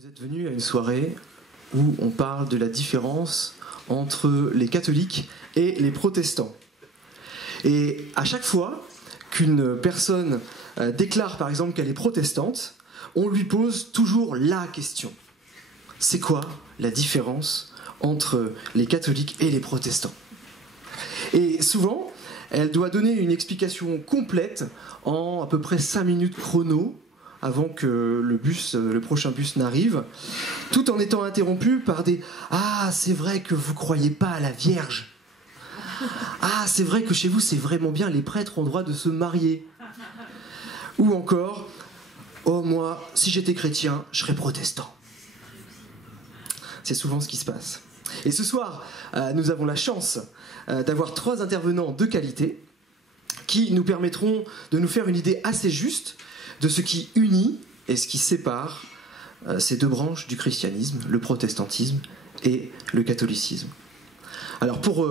Vous êtes venu à une soirée où on parle de la différence entre les catholiques et les protestants. Et à chaque fois qu'une personne déclare par exemple qu'elle est protestante, on lui pose toujours la question. C'est quoi la différence entre les catholiques et les protestants? Et souvent, elle doit donner une explication complète en à peu près 5 minutes chrono avant que le prochain bus n'arrive, tout en étant interrompu par des « Ah, c'est vrai que vous croyez pas à la Vierge. Ah, c'est vrai que chez vous, c'est vraiment bien, les prêtres ont le droit de se marier. » Ou encore « Oh, moi, si j'étais chrétien, je serais protestant. » C'est souvent ce qui se passe. Et ce soir, nous avons la chance d'avoir 3 intervenants de qualité qui nous permettront de nous faire une idée assez juste de ce qui unit et ce qui sépare ces 2 branches du christianisme, le protestantisme et le catholicisme. Alors pour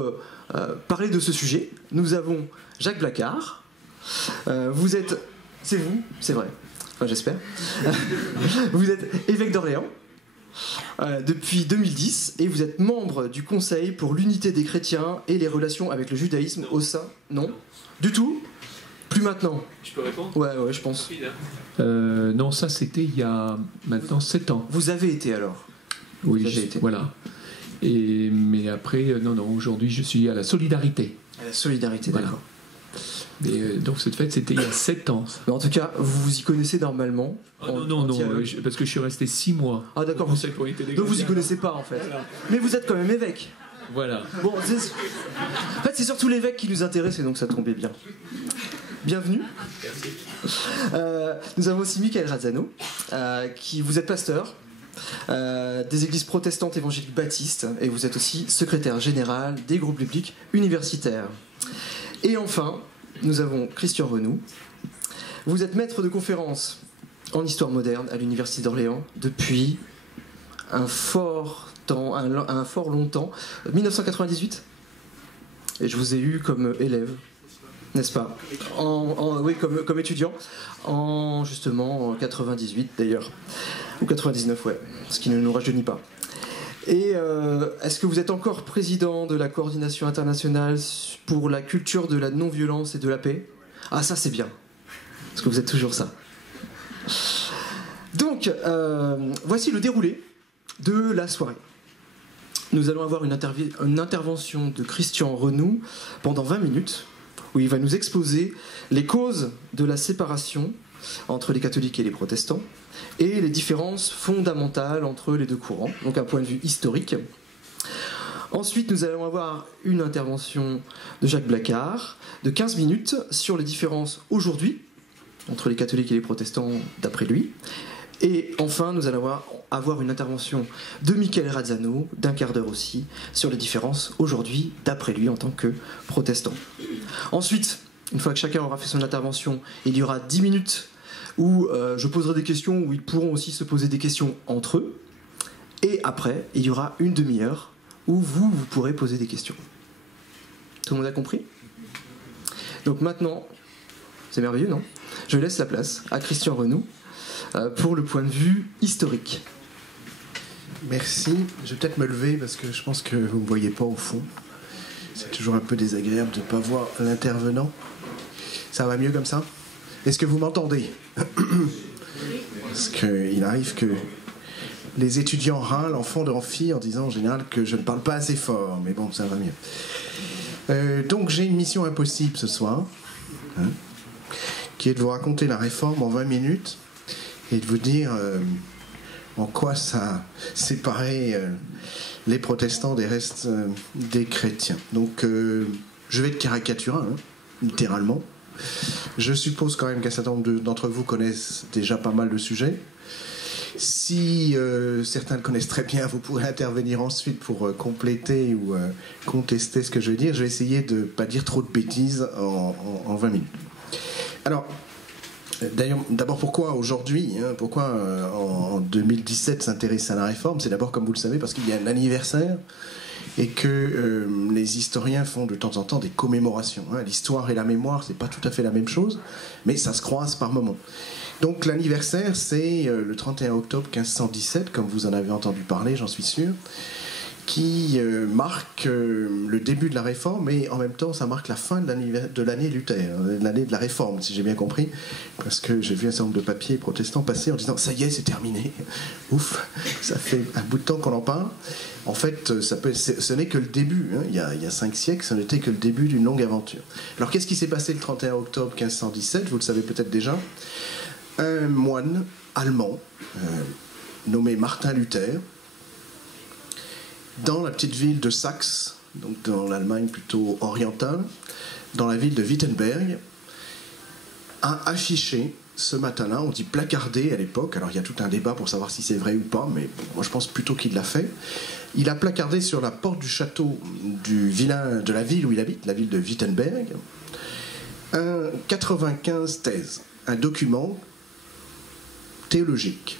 parler de ce sujet, nous avons Jacques Blacard. Vous êtes... C'est vous, c'est vrai, enfin, j'espère. Vous êtes évêque d'Orléans depuis 2010 et vous êtes membre du Conseil pour l'unité des chrétiens et les relations avec le judaïsme au sein... Non, du tout. Plus maintenant. Je peux répondre ? Ouais, je pense. Non, ça c'était il y a maintenant 7 ans. Vous avez été alors ? Oui, j'ai été. Voilà. Mais après, non, aujourd'hui je suis à la solidarité. À la solidarité, voilà. D'accord. Donc cette fête c'était il y a 7 ans. Mais en tout cas, vous vous y connaissez normalement. Non, parce que je suis resté 6 mois. Ah d'accord, donc vous y connaissez pas en fait. Voilà. Mais vous êtes quand même évêque. Voilà. Bon, en fait c'est surtout l'évêque qui nous intéresse et donc ça tombait bien. Bienvenue. Nous avons aussi Michael Razzano, qui vous êtes pasteur des églises protestantes évangéliques baptistes et vous êtes aussi secrétaire général des groupes bibliques universitaires. Et enfin, nous avons Christian Renou. Vous êtes maître de conférences en histoire moderne à l'université d'Orléans depuis un fort long temps, 1998. Et je vous ai eu comme élève. N'est-ce pas? Oui, comme étudiant, justement en 98 d'ailleurs, ou 99, ouais, ce qui ne nous rajeunit pas. Et est-ce que vous êtes encore président de la coordination internationale pour la culture de la non-violence et de la paix? Ah, ça c'est bien, parce que vous êtes toujours ça. Donc, voici le déroulé de la soirée. Nous allons avoir une intervention de Christian Renou pendant 20 minutes, où il va nous exposer les causes de la séparation entre les catholiques et les protestants et les différences fondamentales entre les 2 courants, donc un point de vue historique. Ensuite, nous allons avoir une intervention de Jacques Blacard de 15 minutes sur les différences aujourd'hui entre les catholiques et les protestants d'après lui. Et enfin, nous allons avoir une intervention de Michael Razzano, d'1 quart d'heure aussi, sur les différences aujourd'hui, d'après lui, en tant que protestant. Ensuite, une fois que chacun aura fait son intervention, il y aura 10 minutes où je poserai des questions, où ils pourront aussi se poser des questions entre eux. Et après, il y aura une demi-heure où vous pourrez poser des questions. Tout le monde a compris ? Donc maintenant, c'est merveilleux, non ? Je laisse la place à Christian Renou pour le point de vue historique. Merci. Je vais peut-être me lever parce que je pense que vous ne me voyez pas au fond. C'est toujours un peu désagréable de ne pas voir l'intervenant. Ça va mieux comme ça ? Est-ce que vous m'entendez ? Parce qu'il arrive que les étudiants râlent en fond d'amphi en disant en général que je ne parle pas assez fort. Mais bon, ça va mieux. Donc j'ai une mission impossible ce soir, qui est de vous raconter la réforme en 20 minutes et de vous dire en quoi ça séparait les protestants des restes des chrétiens. Donc je vais être caricatural, littéralement. Je suppose quand même qu'un certain nombre d'entre vous connaissent déjà pas mal de sujets. Si certains le connaissent très bien, vous pourrez intervenir ensuite pour compléter ou contester ce que je vais dire. Je vais essayer de ne pas dire trop de bêtises en 20 minutes. Alors, D'ailleurs, d'abord, pourquoi aujourd'hui, pourquoi en 2017 s'intéresser à la réforme? C'est d'abord, comme vous le savez, parce qu'il y a un anniversaire et que les historiens font de temps en temps des commémorations. L'histoire et la mémoire, c'est pas tout à fait la même chose, mais ça se croise par moments. Donc l'anniversaire, c'est le 31 octobre 1517, comme vous en avez entendu parler, j'en suis sûr, qui marque le début de la réforme, et en même temps ça marque la fin de l'année Luther, l'année de la réforme, si j'ai bien compris, parce que j'ai vu un certain nombre de papiers protestants passer en disant ça y est, c'est terminé, ouf, ça fait un bout de temps qu'on en parle. En fait, ce n'est que le début, il y a 5 siècles, ce n'était que le début d'une longue aventure. Alors qu'est-ce qui s'est passé le 31 octobre 1517? Vous le savez peut-être déjà. Un moine allemand nommé Martin Luther, dans la petite ville de Saxe, donc dans l'Allemagne plutôt orientale, dans la ville de Wittenberg, a affiché ce matin-là, on dit placardé à l'époque, alors il y a tout un débat pour savoir si c'est vrai ou pas, mais moi je pense plutôt qu'il l'a fait. Il a placardé sur la porte du château de la ville où il habite, la ville de Wittenberg, un 95 thèses, un document théologique,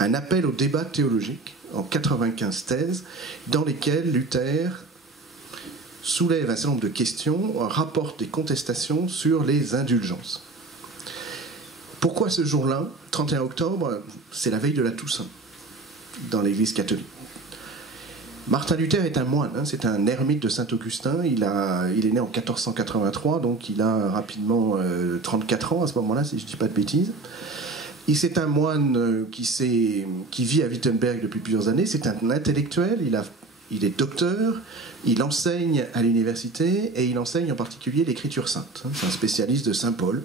un appel au débat théologique en 95 thèses, dans lesquelles Luther soulève un certain nombre de questions, rapporte des contestations sur les indulgences. Pourquoi ce jour-là, 31 octobre, c'est la veille de la Toussaint, dans l'Église catholique. Martin Luther est un moine, c'est un ermite de Saint-Augustin, il est né en 1483, donc il a rapidement 34 ans à ce moment-là, si je ne dis pas de bêtises. C'est un moine qui vit à Wittenberg depuis plusieurs années, c'est un intellectuel, il est docteur, il enseigne à l'université et il enseigne en particulier l'écriture sainte. C'est un spécialiste de Saint Paul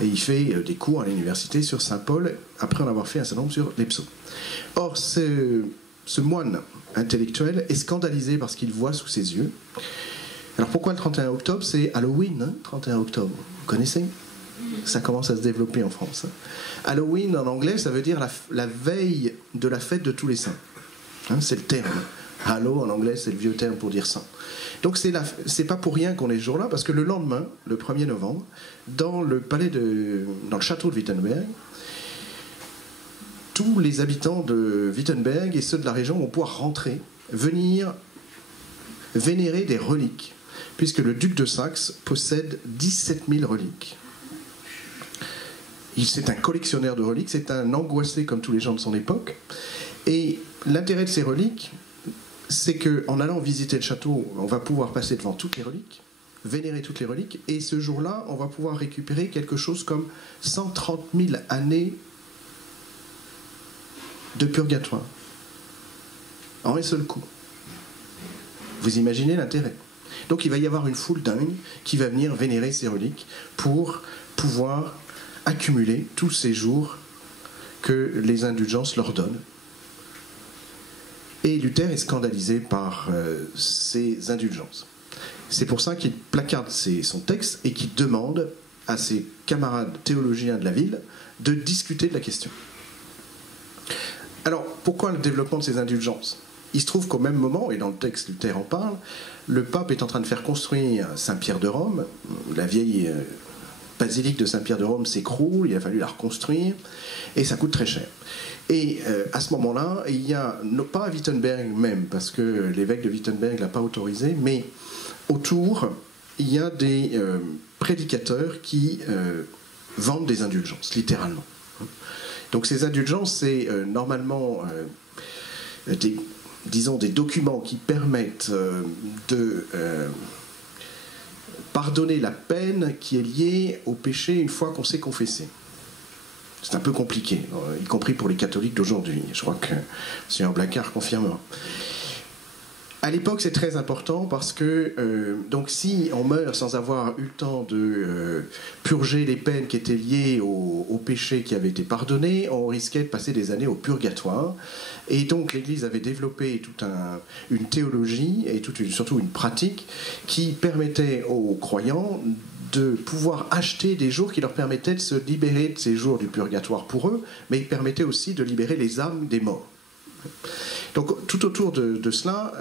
et il fait des cours à l'université sur Saint Paul après en avoir fait un certain nombre sur les psaumes. Or, ce moine intellectuel est scandalisé par ce qu'il voit sous ses yeux. Alors pourquoi le 31 octobre? C'est Halloween, 31 octobre, vous connaissez? Ça commence à se développer en France. Halloween en anglais, ça veut dire la veille de la fête de tous les saints. C'est le terme. Hallow en anglais, c'est le vieux terme pour dire saint. Donc c'est pas pour rien qu'on est ce jour-là, parce que le lendemain, le 1er novembre, dans le château de Wittenberg, tous les habitants de Wittenberg et ceux de la région vont pouvoir rentrer, venir vénérer des reliques, puisque le duc de Saxe possède 17 000 reliques. C'est un collectionneur de reliques, c'est un angoissé comme tous les gens de son époque. Et l'intérêt de ces reliques, c'est qu'en allant visiter le château, on va pouvoir passer devant toutes les reliques, vénérer toutes les reliques, et ce jour-là, on va pouvoir récupérer quelque chose comme 130 000 années de purgatoire. En un seul coup. Vous imaginez l'intérêt. Donc il va y avoir une foule dingue qui va venir vénérer ces reliques pour pouvoir accumuler tous ces jours que les indulgences leur donnent. Et Luther est scandalisé par ces indulgences. C'est pour ça qu'il placarde son texte et qu'il demande à ses camarades théologiens de la ville de discuter de la question. Alors, pourquoi le développement de ces indulgences? Il se trouve qu'au même moment, et dans le texte Luther en parle, le pape est en train de faire construire Saint-Pierre de Rome, la vieille basilique de Saint-Pierre de Rome s'écroule, il a fallu la reconstruire, et ça coûte très cher. Et à ce moment-là, il y a, pas à Wittenberg même, parce que l'évêque de Wittenberg ne l'a pas autorisé, mais autour, il y a des prédicateurs qui vendent des indulgences, littéralement. Donc ces indulgences, c'est normalement des documents qui permettent de pardonner la peine qui est liée au péché une fois qu'on s'est confessé. C'est un peu compliqué, y compris pour les catholiques d'aujourd'hui. Je crois que M. Blacard confirmera. À l'époque, c'est très important parce que donc si on meurt sans avoir eu le temps de purger les peines qui étaient liées au péché qui avait été pardonné, on risquait de passer des années au purgatoire. Et donc l'Église avait développé toute une théologie et surtout une pratique qui permettait aux croyants de pouvoir acheter des jours qui leur permettaient de se libérer de ces jours du purgatoire pour eux, mais ils permettaient aussi de libérer les âmes des morts. Donc tout autour de cela,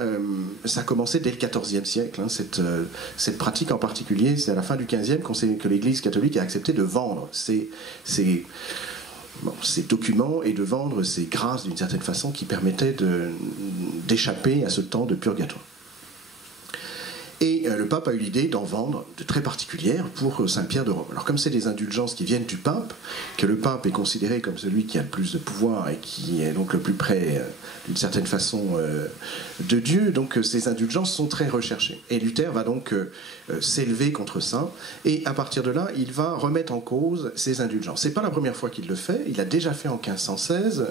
ça a commencé dès le XIVe siècle. Hein, cette pratique en particulier, c'est à la fin du XVe que l'Église catholique a accepté de vendre ces documents et de vendre ces grâces d'une certaine façon qui permettaient d'échapper à ce temps de purgatoire. Et le pape a eu l'idée d'en vendre de très particulières pour Saint-Pierre de Rome. Alors comme c'est des indulgences qui viennent du pape, que le pape est considéré comme celui qui a le plus de pouvoir et qui est donc le plus près, d'une certaine façon, de Dieu, donc ces indulgences sont très recherchées. Et Luther va donc s'élever contre ça, et à partir de là, il va remettre en cause ces indulgences. C'est pas la première fois qu'il le fait, il l'a déjà fait en 1516,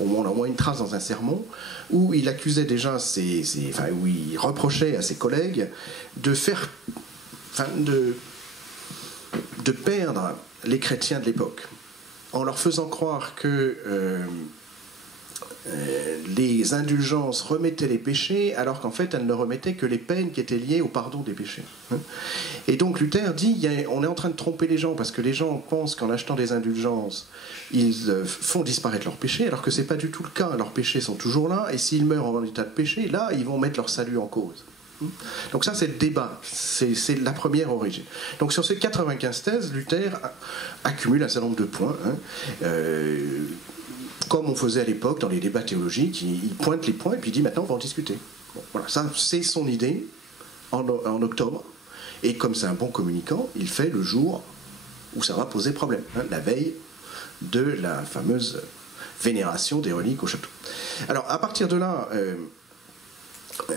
on a au moins une trace dans un sermon, où il accusait déjà où il reprochait à ses collègues de perdre les chrétiens de l'époque, en leur faisant croire que les indulgences remettaient les péchés, alors qu'en fait elles ne remettaient que les peines qui étaient liées au pardon des péchés. Et donc Luther dit, on est en train de tromper les gens, parce que les gens pensent qu'en achetant des indulgences, ils font disparaître leurs péchés, alors que ce n'est pas du tout le cas. Leurs péchés sont toujours là, et s'ils meurent en état de péché, là, ils vont mettre leur salut en cause. Donc ça, c'est le débat, c'est la première origine. Donc sur ces 95 thèses, Luther accumule un certain nombre de points, comme on faisait à l'époque dans les débats théologiques, il pointe les points et puis il dit maintenant on va en discuter. Bon, voilà, ça c'est son idée en octobre, et comme c'est un bon communicant, il fait le jour où ça va poser problème, la veille de la fameuse vénération des reliques au château. Alors à partir de là,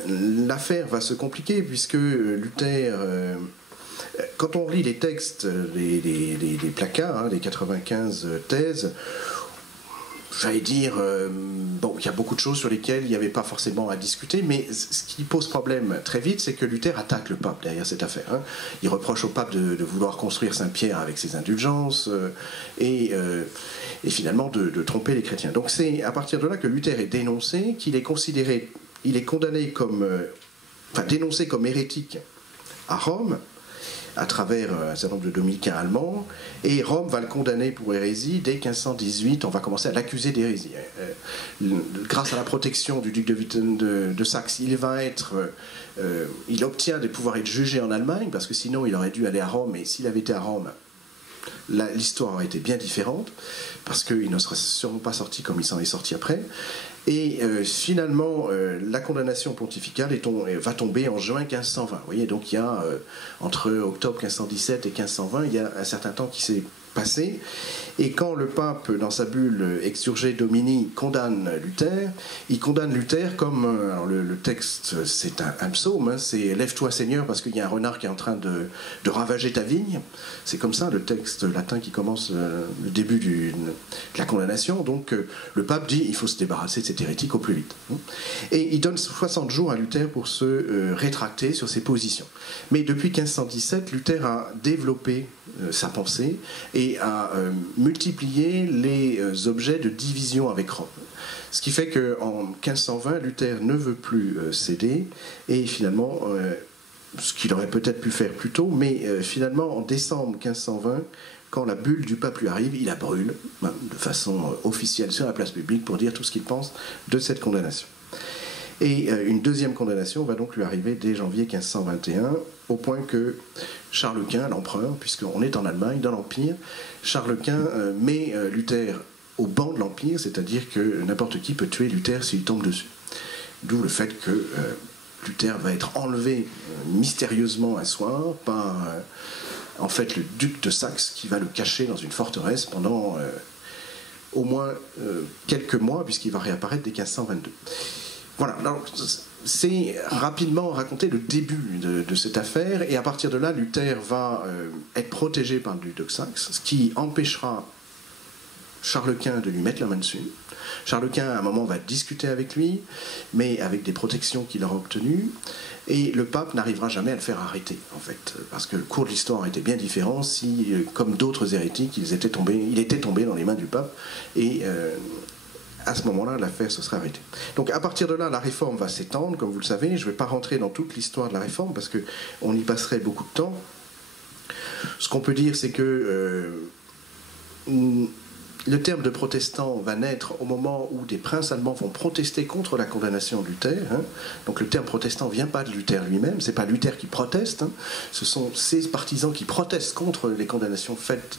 l'affaire va se compliquer, puisque Luther, quand on lit les textes, les placards, les 95 thèses, j'allais dire, il y a beaucoup de choses sur lesquelles il n'y avait pas forcément à discuter, mais ce qui pose problème très vite, c'est que Luther attaque le pape derrière cette affaire. Il reproche au pape de vouloir construire Saint-Pierre avec ses indulgences et finalement de tromper les chrétiens. Donc c'est à partir de là que Luther est dénoncé, qu'il est considéré, il est condamné dénoncé comme hérétique à Rome, à travers un certain nombre de dominicains allemands, et Rome va le condamner pour hérésie dès 1518. On va commencer à l'accuser d'hérésie. Grâce à la protection du duc de Saxe, il obtient de pouvoir être jugé en Allemagne, parce que sinon il aurait dû aller à Rome, et s'il avait été à Rome, l'histoire aurait été bien différente, parce qu'il ne serait sûrement pas sorti comme il s'en est sorti après. Et finalement, la condamnation pontificale va tomber en juin 1520. Vous voyez, donc il y a, entre octobre 1517 et 1520, il y a un certain temps qui s'est passé. Et quand le pape, dans sa bulle Exsurge Domini, condamne Luther, il condamne Luther comme, alors le texte, c'est un psaume, c'est « Lève-toi Seigneur, parce qu'il y a un renard qui est en train de ravager ta vigne ». C'est comme ça le texte latin qui commence le début de la condamnation. Donc le pape dit il faut se débarrasser de cet hérétique au plus vite. Et il donne 60 jours à Luther pour se rétracter sur ses positions. Mais depuis 1517, Luther a développé sa pensée et a multiplié les objets de division avec Rome. Ce qui fait qu'en 1520, Luther ne veut plus céder, et finalement, ce qu'il aurait peut-être pu faire plus tôt, mais finalement, en décembre 1520, quand la bulle du pape lui arrive, il la brûle de façon officielle sur la place publique pour dire tout ce qu'il pense de cette condamnation. Et une deuxième condamnation va donc lui arriver dès janvier 1521, au point que Charles Quint, l'empereur, puisqu'on est en Allemagne, dans l'Empire, Charles Quint met Luther au banc de l'Empire, c'est-à-dire que n'importe qui peut tuer Luther s'il tombe dessus. D'où le fait que Luther va être enlevé mystérieusement un soir par en fait le duc de Saxe, qui va le cacher dans une forteresse pendant au moins quelques mois, puisqu'il va réapparaître dès 1522. Voilà, alors c'est rapidement raconter le début de cette affaire, et à partir de là, Luther va être protégé par le duc de Saxe, ce qui empêchera Charles Quint de lui mettre la main dessus. Charles Quint, à un moment, va discuter avec lui, mais avec des protections qu'il aura obtenues, et le pape n'arrivera jamais à le faire arrêter, en fait, parce que le cours de l'histoire était bien différent si, comme d'autres hérétiques, il était tombé dans les mains du pape, et à ce moment-là, l'affaire se serait arrêtée. Donc à partir de là, la réforme va s'étendre, comme vous le savez. Je ne vais pas rentrer dans toute l'histoire de la réforme, parce qu'on y passerait beaucoup de temps. Ce qu'on peut dire, c'est que le terme de protestant va naître au moment où des princes allemands vont protester contre la condamnation de Luther. Donc le terme protestant ne vient pas de Luther lui-même, ce n'est pas Luther qui proteste, ce sont ses partisans qui protestent contre les condamnations faites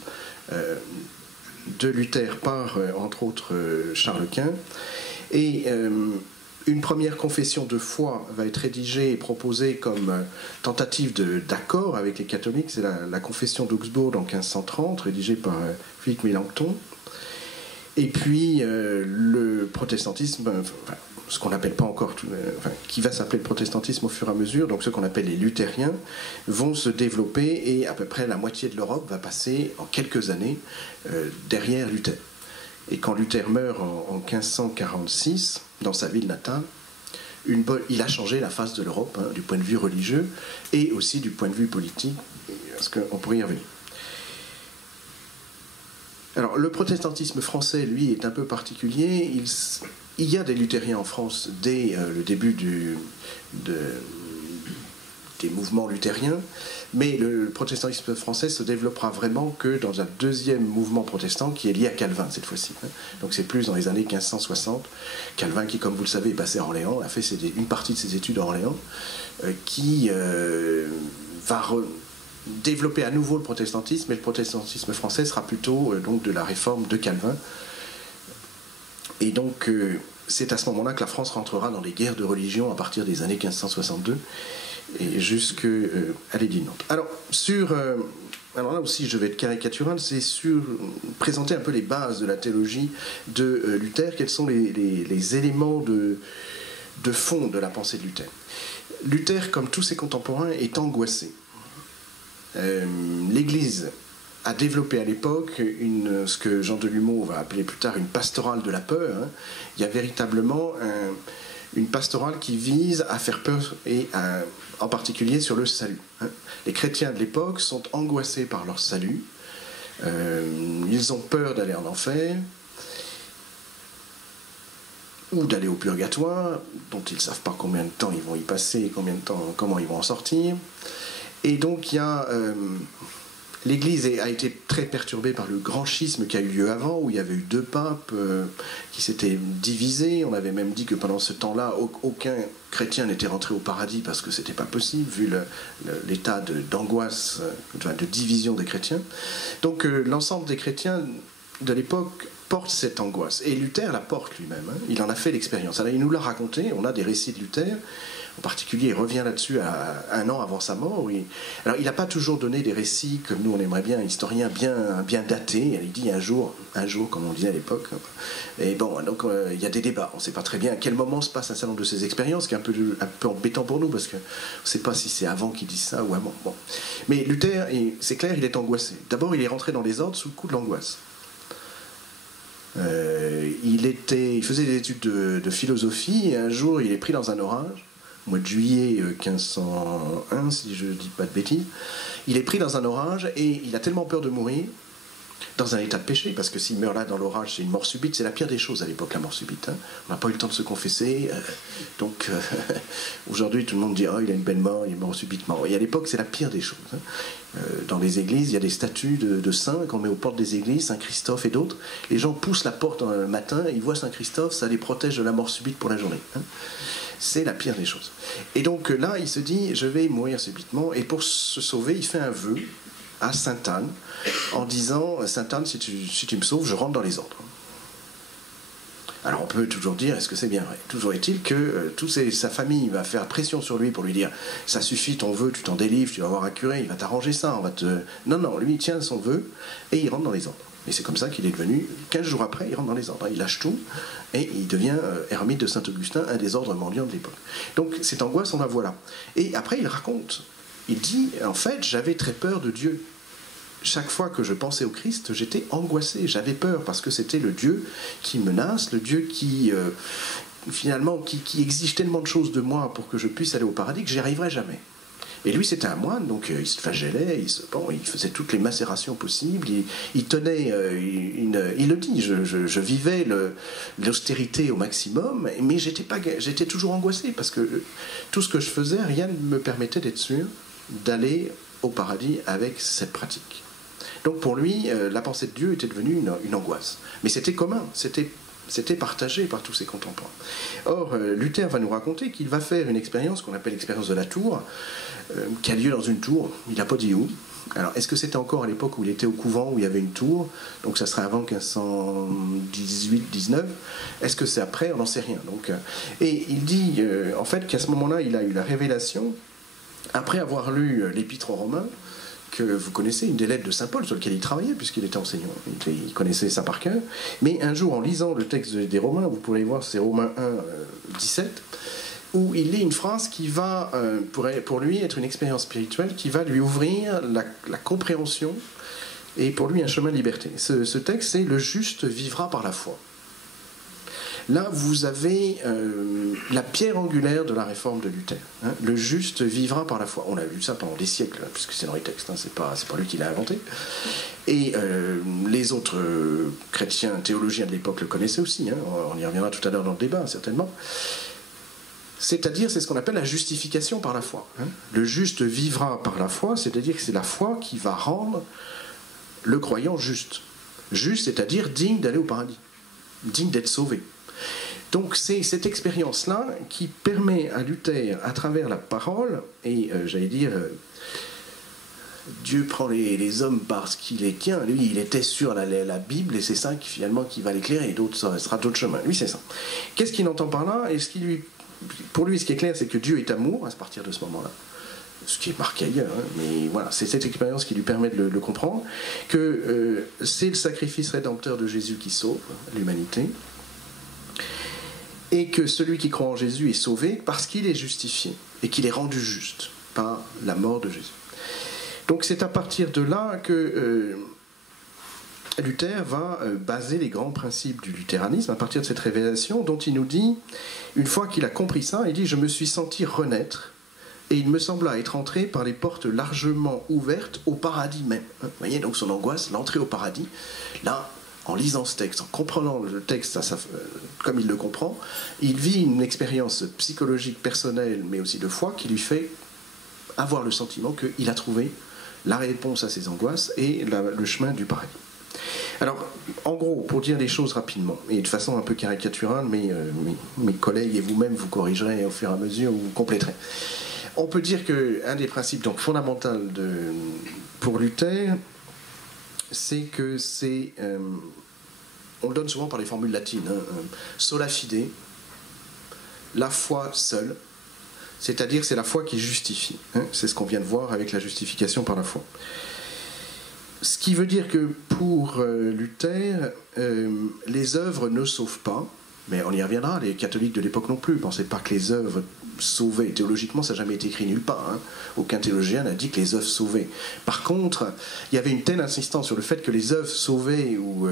de Luther par, entre autres, Charles Quint. Et une première confession de foi va être rédigée et proposée comme tentative d'accord avec les catholiques. C'est la confession d'Augsbourg en 1530, rédigée par Philippe Mélenchon. Et puis le protestantisme, ce qu'on n'appelle pas encore, qui va s'appeler le protestantisme au fur et à mesure, donc ce qu'on appelle les luthériens, vont se développer et à peu près la moitié de l'Europe va passer en quelques années derrière Luther. Et quand Luther meurt en 1546, dans sa ville natale, il a changé la face de l'Europe, du point de vue religieux et aussi du point de vue politique, parce qu'on pourrait y revenir. Alors, le protestantisme français, lui, est un peu particulier. Il y a des luthériens en France dès le début des mouvements luthériens, mais le protestantisme français se développera vraiment que dans un deuxième mouvement protestant qui est lié à Calvin, cette fois-ci. Donc c'est plus dans les années 1560. Calvin, qui, comme vous le savez, est passé à Orléans, a fait une partie de ses études à Orléans, qui va développer à nouveau le protestantisme, et le protestantisme français sera plutôt donc de la réforme de Calvin. Et donc c'est à ce moment-là que la France rentrera dans les guerres de religion à partir des années 1562 et jusqu'à l'édit de Nantes. Alors là aussi je vais être caricatural, c'est présenter un peu les bases de la théologie de Luther, quels sont les éléments de fond de la pensée de Luther. Luther, comme tous ses contemporains, est angoissé. L'Église a développé à l'époque ce que Jean Delumeau va appeler plus tard une pastorale de la peur. Il y a véritablement une pastorale qui vise à faire peur, et en particulier sur le salut. Les chrétiens de l'époque sont angoissés par leur salut. Ils ont peur d'aller en enfer ou d'aller au purgatoire, dont ils ne savent pas combien de temps ils vont y passer, comment ils vont en sortir. Et donc l'Église a été très perturbée par le grand schisme qui a eu lieu avant, où il y avait eu 2 papes qui s'étaient divisés. On avait même dit que pendant ce temps-là, aucun chrétien n'était rentré au paradis parce que c'était pas possible, vu l'état d'angoisse, de division des chrétiens. Donc l'ensemble des chrétiens de l'époque porte cette angoisse. Et Luther la porte lui-même. Il en a fait l'expérience. Alors il nous l'a raconté, on a des récits de Luther. En particulier, il revient là-dessus à 1 an avant sa mort. Alors, il n'a pas toujours donné des récits comme nous on aimerait bien, un historien bien daté. Il dit un jour, comme on disait à l'époque. Et bon, donc il y a des débats. On ne sait pas très bien à quel moment se passe un certain nombre de ces expériences, qui est un peu embêtant pour nous, parce qu'on ne sait pas si c'est avant qu'il dise ça ou avant. Bon. Mais Luther, c'est clair, il est angoissé. D'abord, il est rentré dans les ordres sous le coup de l'angoisse. Il faisait des études de philosophie, et un jour, il est pris dans un orage. Au mois de juillet 1501, si je ne dis pas de bêtises, il est pris dans un orage et il a tellement peur de mourir, dans un état de péché, parce que s'il meurt là dans l'orage, c'est une mort subite, c'est la pire des choses à l'époque, la mort subite. On n'a pas eu le temps de se confesser, donc aujourd'hui tout le monde dit « oh, il a une belle mort, il est mort subitement ». Et à l'époque, c'est la pire des choses. Dans les églises, il y a des statues de saints qu'on met aux portes des églises, Saint Christophe et d'autres. Les gens poussent la porte le matin, ils voient Saint Christophe, ça les protège de la mort subite pour la journée. C'est la pire des choses. Et donc là, il se dit, je vais mourir subitement. Et pour se sauver, il fait un vœu à Sainte Anne, en disant, Sainte Anne, si tu me sauves, je rentre dans les ordres. Alors on peut toujours dire, est-ce que c'est bien vrai? Toujours est-il que sa famille va faire pression sur lui pour lui dire, ça suffit ton vœu, tu t'en délivres, tu vas voir un curé, il va t'arranger ça, Non, lui il tient son vœu et il rentre dans les ordres. Et c'est comme ça qu'il est devenu, 15 jours après, il rentre dans les ordres. Il lâche tout et il devient ermite de Saint-Augustin, un des ordres mendiants de l'époque. Donc cette angoisse, on la voit là. Et après, il raconte, il dit, en fait, j'avais très peur de Dieu. Chaque fois que je pensais au Christ, j'étais angoissé, j'avais peur, parce que c'était le Dieu qui menace, le Dieu qui, finalement, qui exige tellement de choses de moi pour que je puisse aller au paradis que j'y arriverai jamais. Et lui, c'était un moine, donc il se flagellait, il faisait toutes les macérations possibles, il tenait, il le dit, je vivais l'austérité au maximum, mais j'étais toujours angoissé, parce que tout ce que je faisais, rien ne me permettait d'être sûr d'aller au paradis avec cette pratique. Donc pour lui, la pensée de Dieu était devenue une angoisse. Mais c'était commun, c'était partagé par tous ses contemporains. Or, Luther va nous raconter qu'il va faire une expérience qu'on appelle l'expérience de la tour, qui a lieu dans une tour, il n'a pas dit où. Alors, est-ce que c'était encore à l'époque où il était au couvent, où il y avait une tour, donc ça serait avant 1518-19, est-ce que c'est après, on n'en sait rien. Donc, et il dit, en fait, qu'à ce moment-là, il a eu la révélation, après avoir lu l'Épître aux Romains, que vous connaissez, une des lettres de Saint Paul sur lequel il travaillait, puisqu'il était enseignant, il connaissait ça par cœur, mais un jour, en lisant le texte des Romains, vous pouvez voir, c'est Romains 1, 17, où il lit une phrase qui va, pour lui, être une expérience spirituelle, qui va lui ouvrir la compréhension, et pour lui, un chemin de liberté. Ce texte, c'est « Le juste vivra par la foi ». Là, vous avez la pierre angulaire de la réforme de Luther. Hein. Le juste vivra par la foi. On a vu ça pendant des siècles, puisque c'est dans les textes, hein, c'est pas lui qui l'a inventé. Et les autres chrétiens, théologiens de l'époque le connaissaient aussi. Hein. On y reviendra tout à l'heure dans le débat, certainement. C'est-à-dire, c'est ce qu'on appelle la justification par la foi. Hein. Le juste vivra par la foi, c'est-à-dire que c'est la foi qui va rendre le croyant juste. Juste, c'est-à-dire digne d'aller au paradis, digne d'être sauvé. Donc c'est cette expérience-là qui permet à Luther, à travers la parole, et j'allais dire, Dieu prend les hommes parce qu'il les tient, lui il était sur la Bible, et c'est ça qui finalement qui va l'éclairer, d'autres, ça sera d'autres chemins, lui c'est ça. Qu'est-ce qu'il entend par là? Et pour lui ce qui est clair, c'est que Dieu est amour à partir de ce moment-là. Ce qui est marqué ailleurs, hein, mais voilà, c'est cette expérience qui lui permet de le comprendre, que c'est le sacrifice rédempteur de Jésus qui sauve l'humanité, et que celui qui croit en Jésus est sauvé parce qu'il est justifié et qu'il est rendu juste par la mort de Jésus. Donc c'est à partir de là que Luther va baser les grands principes du luthéranisme, à partir de cette révélation dont il nous dit, une fois qu'il a compris ça, il dit « Je me suis senti renaître et il me sembla être entré par les portes largement ouvertes au paradis même. » Vous voyez donc son angoisse, l'entrée au paradis, là, en lisant ce texte, en comprenant le texte comme il le comprend, il vit une expérience psychologique personnelle, mais aussi de foi, qui lui fait avoir le sentiment qu'il a trouvé la réponse à ses angoisses et le chemin du paradis. Alors, en gros, pour dire les choses rapidement, et de façon un peu caricaturale, mais mes collègues et vous-même vous corrigerez au fur et à mesure, vous compléterez. On peut dire qu'un des principes donc, fondamentaux pour Luther, c'est que c'est... on le donne souvent par les formules latines, hein, sola fide, la foi seule, c'est-à-dire c'est la foi qui justifie. Hein, c'est ce qu'on vient de voir avec la justification par la foi. Ce qui veut dire que pour Luther, les œuvres ne sauvent pas, mais on y reviendra, les catholiques de l'époque non plus, ne pensaient pas que les œuvres sauvaient. Théologiquement, ça n'a jamais été écrit nulle part. Hein. Aucun théologien n'a dit que les œuvres sauvaient. Par contre, il y avait une telle insistance sur le fait que les œuvres sauvaient ou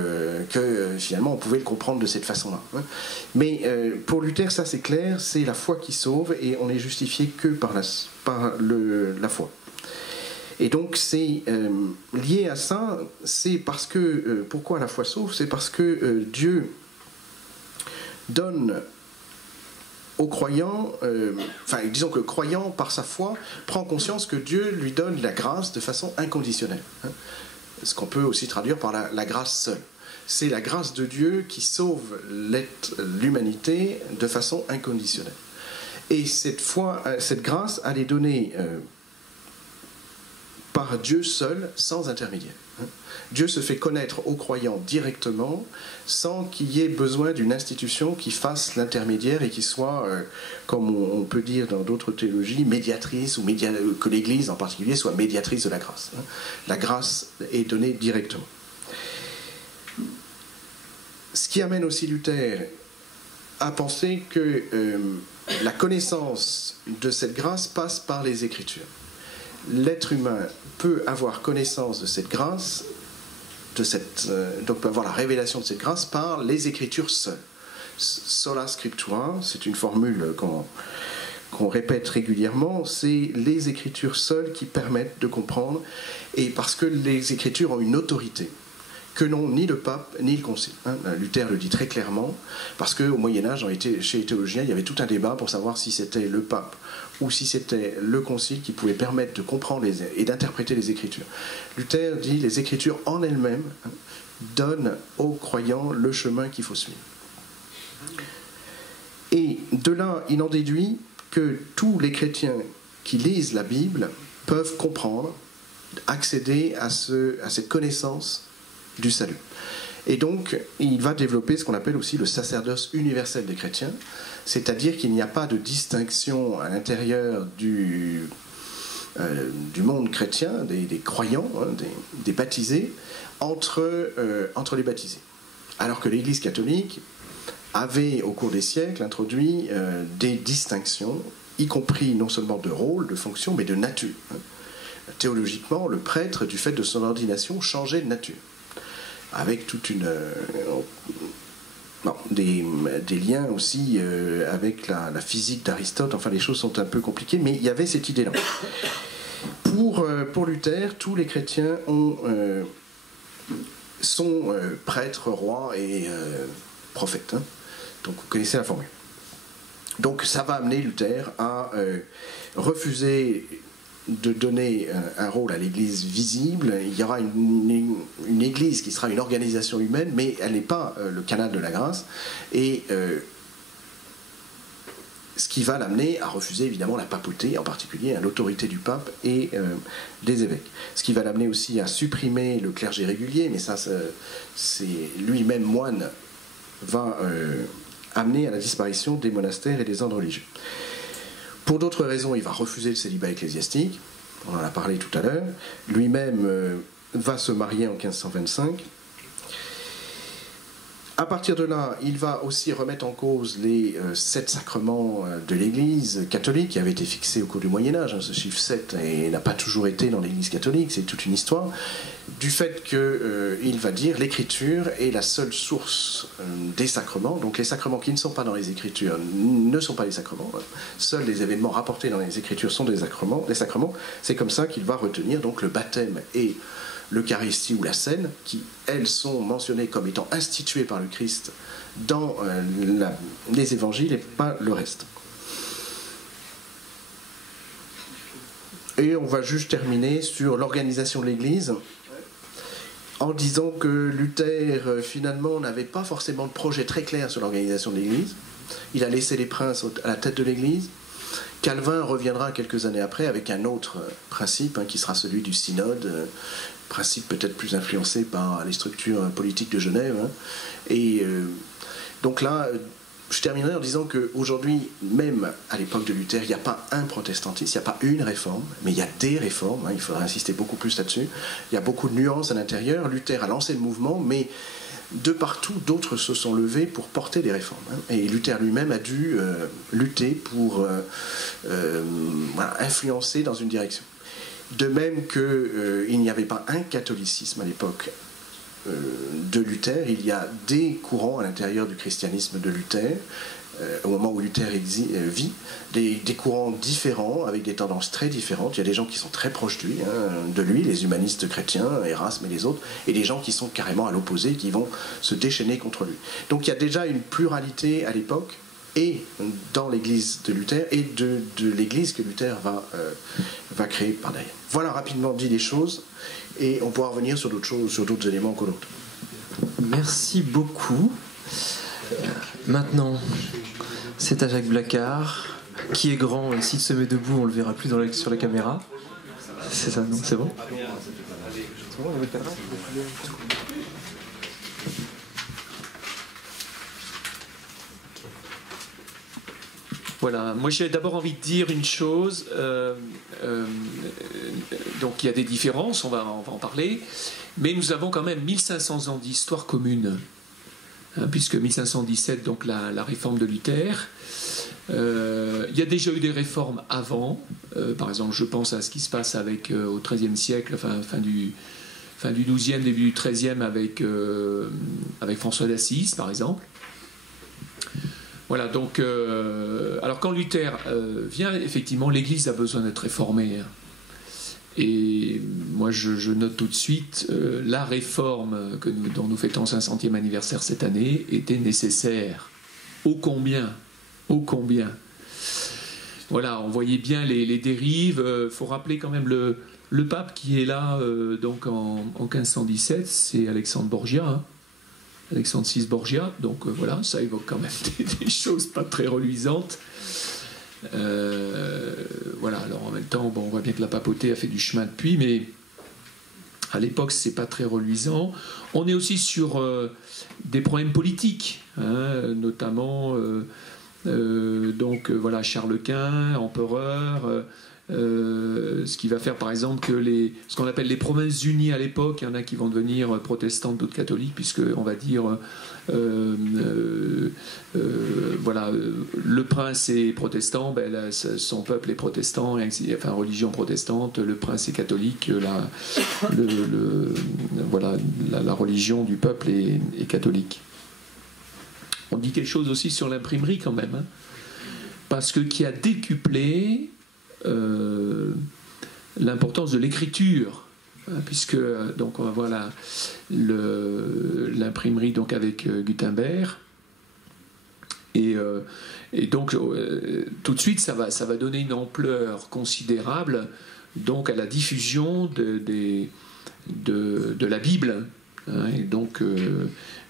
que finalement on pouvait le comprendre de cette façon-là. Hein. Mais pour Luther, ça c'est clair, c'est la foi qui sauve et on n'est justifié que par la foi. Et donc c'est lié à ça, c'est parce que, pourquoi la foi sauve? C'est parce que Dieu donne aux croyants, disons que le croyant, par sa foi, prend conscience que Dieu lui donne la grâce de façon inconditionnelle. Hein. Ce qu'on peut aussi traduire par la grâce seule. C'est la grâce de Dieu qui sauve l'humanité de façon inconditionnelle. Et cette foi, cette grâce, elle est donnée par Dieu seul, sans intermédiaire. Dieu se fait connaître aux croyants directement, sans qu'il y ait besoin d'une institution qui fasse l'intermédiaire et qui soit, comme on peut dire dans d'autres théologies, médiatrice, ou que l'Église en particulier soit médiatrice de la grâce. La grâce est donnée directement. Ce qui amène aussi Luther à penser que la connaissance de cette grâce passe par les Écritures. L'être humain peut avoir connaissance de cette grâce, donc peut avoir la révélation de cette grâce par les Écritures seules. Sola scriptura, c'est une formule qu'on répète régulièrement, c'est les Écritures seules qui permettent de comprendre, et parce que les Écritures ont une autorité que n'ont ni le pape ni le concile. Luther le dit très clairement, parce qu'au Moyen-Âge, chez les théologiens, il y avait tout un débat pour savoir si c'était le pape ou si c'était le concile qui pouvait permettre de comprendre et d'interpréter les Écritures. Luther dit les Écritures en elles-mêmes donnent aux croyants le chemin qu'il faut suivre. Et de là, il en déduit que tous les chrétiens qui lisent la Bible peuvent comprendre, accéder à cette connaissance du salut. Et donc, il va développer ce qu'on appelle aussi le sacerdoce universel des chrétiens, c'est-à-dire qu'il n'y a pas de distinction à l'intérieur du monde chrétien, des croyants, des baptisés, entre les baptisés. Alors que l'Église catholique avait, au cours des siècles, introduit des distinctions, y compris non seulement de rôle, de fonction, mais de nature. Théologiquement, le prêtre, du fait de son ordination, changeait de nature, avec toute des liens aussi avec la physique d'Aristote. Enfin, les choses sont un peu compliquées, mais il y avait cette idée-là. Pour Luther, tous les chrétiens sont prêtres, rois et prophètes. Donc, vous connaissez la formule. Donc, ça va amener Luther à refuser de donner un rôle à l'Église visible. Il y aura une Église qui sera une organisation humaine, mais elle n'est pas le canal de la grâce. Et ce qui va l'amener à refuser évidemment la papauté, en particulier l'autorité du pape et des évêques. Ce qui va l'amener aussi à supprimer le clergé régulier, mais ça, c'est lui-même moine, va amener à la disparition des monastères et des ordres religieux. Pour d'autres raisons, il va refuser le célibat ecclésiastique, on en a parlé tout à l'heure. Lui-même va se marier en 1525. À partir de là, il va aussi remettre en cause les 7 sacrements de l'Église catholique qui avaient été fixés au cours du Moyen-Âge. Ce chiffre 7 n'a pas toujours été dans l'Église catholique, c'est toute une histoire. Du fait qu'il va dire l'Écriture est la seule source des sacrements. Donc les sacrements qui ne sont pas dans les Écritures ne sont pas des sacrements. Seuls les événements rapportés dans les Écritures sont des sacrements. C'est comme ça qu'il va retenir donc le baptême et l'Eucharistie ou la scène, qui, elles, sont mentionnées comme étant instituées par le Christ dans les évangiles et pas le reste. Et on va juste terminer sur l'organisation de l'Église en disant que Luther, finalement, n'avait pas forcément de projet très clair sur l'organisation de l'Église. Il a laissé les princes à la tête de l'Église. Calvin reviendra quelques années après avec un autre principe qui sera celui du synode, principe peut-être plus influencé par les structures politiques de Genève. Et donc là, je terminerai en disant qu'aujourd'hui, même à l'époque de Luther, il n'y a pas un protestantisme, il n'y a pas une réforme, mais il y a des réformes, il faudrait insister beaucoup plus là-dessus. Il y a beaucoup de nuances à l'intérieur. Luther a lancé le mouvement, mais de partout, d'autres se sont levés pour porter des réformes. Et Luther lui-même a dû lutter pour influencer dans une direction. De même qu'il n'y avait pas un catholicisme à l'époque de Luther, il y a des courants à l'intérieur du christianisme de Luther, au moment où Luther vit, des courants différents, avec des tendances très différentes. Il y a des gens qui sont très proches de lui, les humanistes chrétiens, Erasme et les autres, et des gens qui sont carrément à l'opposé, qui vont se déchaîner contre lui. Donc il y a déjà une pluralité à l'époque, et dans l'église de Luther, et de l'église que Luther va créer par derrière. Voilà rapidement dit les choses, et on pourra revenir sur d'autres choses, sur d'autres éléments que d'autres. Merci beaucoup. Maintenant, c'est à Jacques Blacard, qui est grand, et s'il se met debout, on le verra plus sur la caméra. C'est ça, non? C'est bon? Voilà, moi j'ai d'abord envie de dire une chose. Donc il y a des différences, on va en parler, mais nous avons quand même 1500 ans d'histoire commune, puisque 1517, donc la réforme de Luther. Il y a déjà eu des réformes avant, par exemple je pense à ce qui se passe avec au XIIIe siècle, fin du XIIe, début du XIIIe avec François d'Assise par exemple. Voilà, donc, alors quand Luther vient, effectivement, l'Église a besoin d'être réformée. Et moi, je note tout de suite, la réforme dont nous fêtons 500e anniversaire cette année était nécessaire. Ô combien, ô combien. Voilà, on voyait bien les dérives. Faut rappeler quand même le pape qui est là donc en 1517, c'est Alexandre Borgia, hein. Alexandre VI Borgia. Donc voilà, ça évoque quand même des choses pas très reluisantes. Voilà, alors en même temps, bon, on voit bien que la papauté a fait du chemin depuis, mais à l'époque, c'est pas très reluisant. On est aussi sur des problèmes politiques, hein, notamment donc voilà, Charles Quint, empereur, ce qui va faire par exemple que ce qu'on appelle les provinces unies à l'époque, il y en a qui vont devenir protestantes, d'autres catholiques, puisque on va dire voilà, le prince est protestant, ben, son peuple est protestant, enfin religion protestante, le prince est catholique, voilà, la religion du peuple est catholique. On dit quelque chose aussi sur l'imprimerie quand même, hein, parce que qui a décuplé l'importance de l'écriture, hein, puisque donc on va voir l'imprimerie donc avec Gutenberg, et donc tout de suite ça va donner une ampleur considérable donc à la diffusion de la Bible, hein, et donc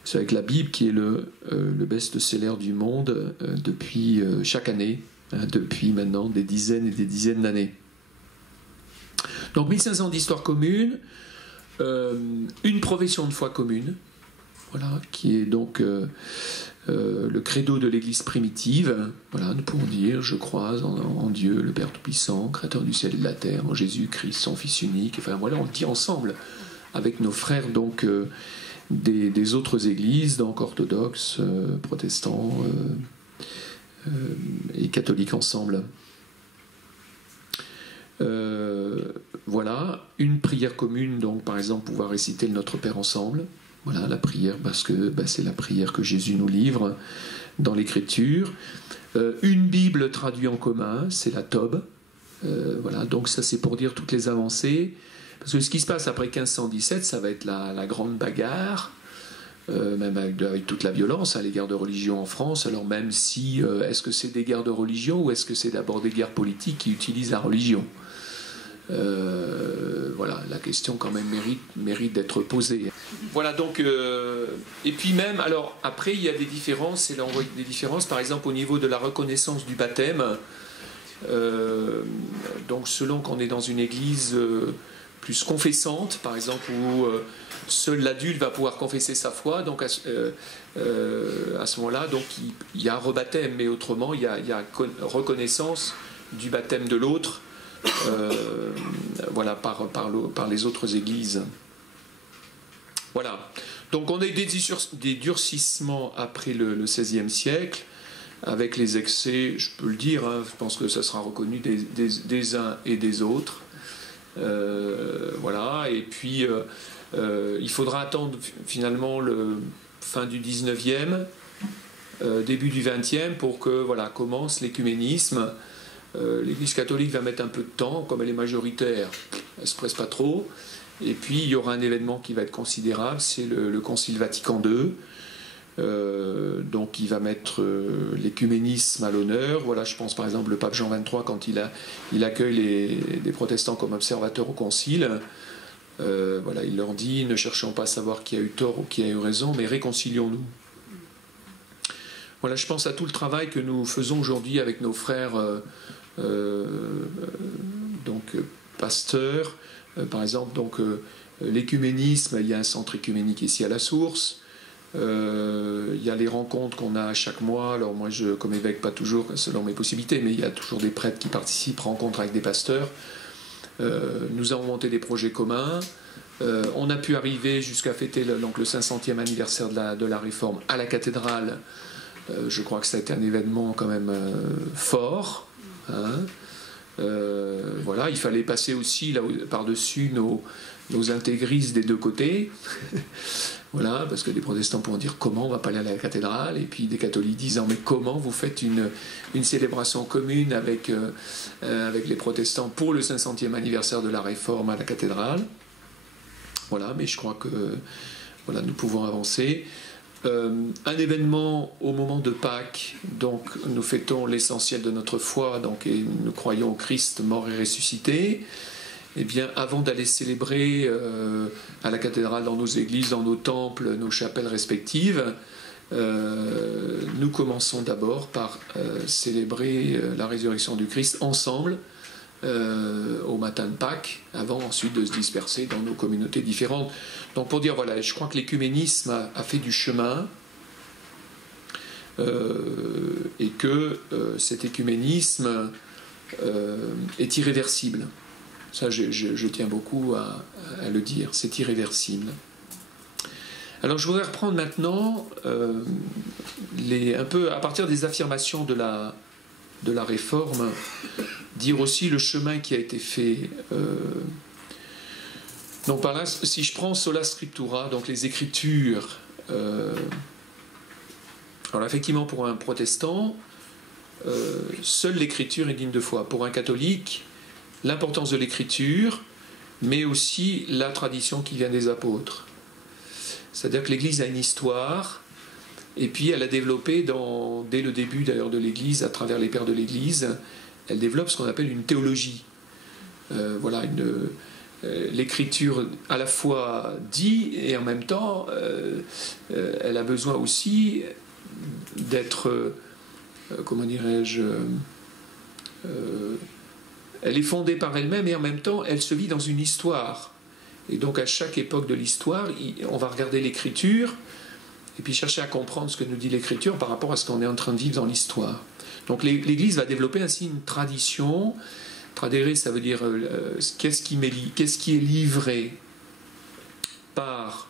c'est avec la Bible qui est le best-seller du monde depuis chaque année, hein, depuis maintenant des dizaines et des dizaines d'années. Donc 1500 d'histoire commune, une profession de foi commune, voilà, qui est donc le credo de l'Église primitive. Voilà, nous pouvons dire: je crois en Dieu, le Père Tout-Puissant, Créateur du ciel et de la terre, en Jésus-Christ, son Fils unique. Enfin voilà, on le dit ensemble avec nos frères donc des autres églises, donc orthodoxes, protestants et catholiques ensemble. Voilà, une prière commune, donc par exemple pouvoir réciter le Notre Père ensemble. Voilà, la prière, parce que c'est la prière que Jésus nous livre dans l'Écriture. Une Bible traduite en commun, c'est la Tobe. Voilà, donc ça c'est pour dire toutes les avancées. Parce que ce qui se passe après 1517, ça va être la grande bagarre, même avec toute la violence à l'égard de religion en France. Alors même si, est-ce que c'est des guerres de religion ou est-ce que c'est d'abord des guerres politiques qui utilisent la religion ? Voilà, la question quand même mérite d'être posée. Voilà, donc, et puis même, alors après il y a des différences, et là on voit des différences, par exemple au niveau de la reconnaissance du baptême. Donc selon qu'on est dans une église plus confessante, par exemple, où seul l'adulte va pouvoir confesser sa foi, donc à ce moment-là, donc il y a un rebaptême, mais autrement il y a reconnaissance du baptême de l'autre, voilà, par les autres églises. Voilà. Donc on a eu des durcissements après le XVIe siècle, avec les excès, je peux le dire, hein, je pense que ça sera reconnu des uns et des autres. Voilà, et puis il faudra attendre finalement le fin du 19e, début du 20e pour que voilà, commence l'écuménisme. L'Église catholique va mettre un peu de temps, comme elle est majoritaire, elle ne se presse pas trop. Et puis il y aura un événement qui va être considérable, c'est le Concile Vatican II. Donc il va mettre l'écuménisme à l'honneur. Voilà, je pense par exemple le pape Jean XXIII, quand il accueille les protestants comme observateurs au concile, voilà, il leur dit: ne cherchons pas à savoir qui a eu tort ou qui a eu raison, mais réconcilions-nous. Voilà, je pense à tout le travail que nous faisons aujourd'hui avec nos frères donc pasteurs, par exemple, donc l'écuménisme, il y a un centre écuménique ici à la Source. Il y a les rencontres qu'on a chaque mois. Alors moi, comme évêque, pas toujours selon mes possibilités, mais il y a toujours des prêtres qui participent, rencontres avec des pasteurs. Nous avons monté des projets communs. On a pu arriver jusqu'à fêter le 500e anniversaire de la Réforme à la cathédrale. Je crois que ça a été un événement quand même fort, hein. Voilà, il fallait passer aussi là par-dessus nos intégristes des deux côtés. Voilà, parce que des protestants pourront dire comment on ne va pas aller à la cathédrale, et puis des catholiques disant mais comment vous faites une célébration commune avec les protestants pour le 500e anniversaire de la Réforme à la cathédrale. Voilà, mais je crois que voilà, nous pouvons avancer. Un événement au moment de Pâques, donc nous fêtons l'essentiel de notre foi, donc, et nous croyons au Christ mort et ressuscité. Eh bien, avant d'aller célébrer à la cathédrale, dans nos églises, dans nos temples, nos chapelles respectives, nous commençons d'abord par célébrer la résurrection du Christ ensemble au matin de Pâques, avant ensuite de se disperser dans nos communautés différentes. Donc pour dire, voilà, je crois que l'écuménisme a fait du chemin et que cet écuménisme est irréversible. Ça, je tiens beaucoup à le dire, c'est irréversible. Alors je voudrais reprendre maintenant un peu à partir des affirmations de la Réforme, dire aussi le chemin qui a été fait. Donc par là, si je prends sola scriptura, donc les Écritures, alors effectivement pour un protestant, seule l'Écriture est digne de foi. Pour un catholique, l'importance de l'Écriture, mais aussi la tradition qui vient des apôtres. C'est-à-dire que l'Église a une histoire, et puis elle a développé, dès le début d'ailleurs de l'Église, à travers les pères de l'Église, elle développe ce qu'on appelle une théologie. Voilà, l'Écriture à la fois dit, et en même temps, elle a besoin aussi d'être, comment dirais-je, elle est fondée par elle-même et en même temps elle se vit dans une histoire. Et donc à chaque époque de l'histoire, on va regarder l'Écriture et puis chercher à comprendre ce que nous dit l'Écriture par rapport à ce qu'on est en train de vivre dans l'histoire. Donc l'Église va développer ainsi une tradition. Tradere, ça veut dire qu'est-ce qui est livré par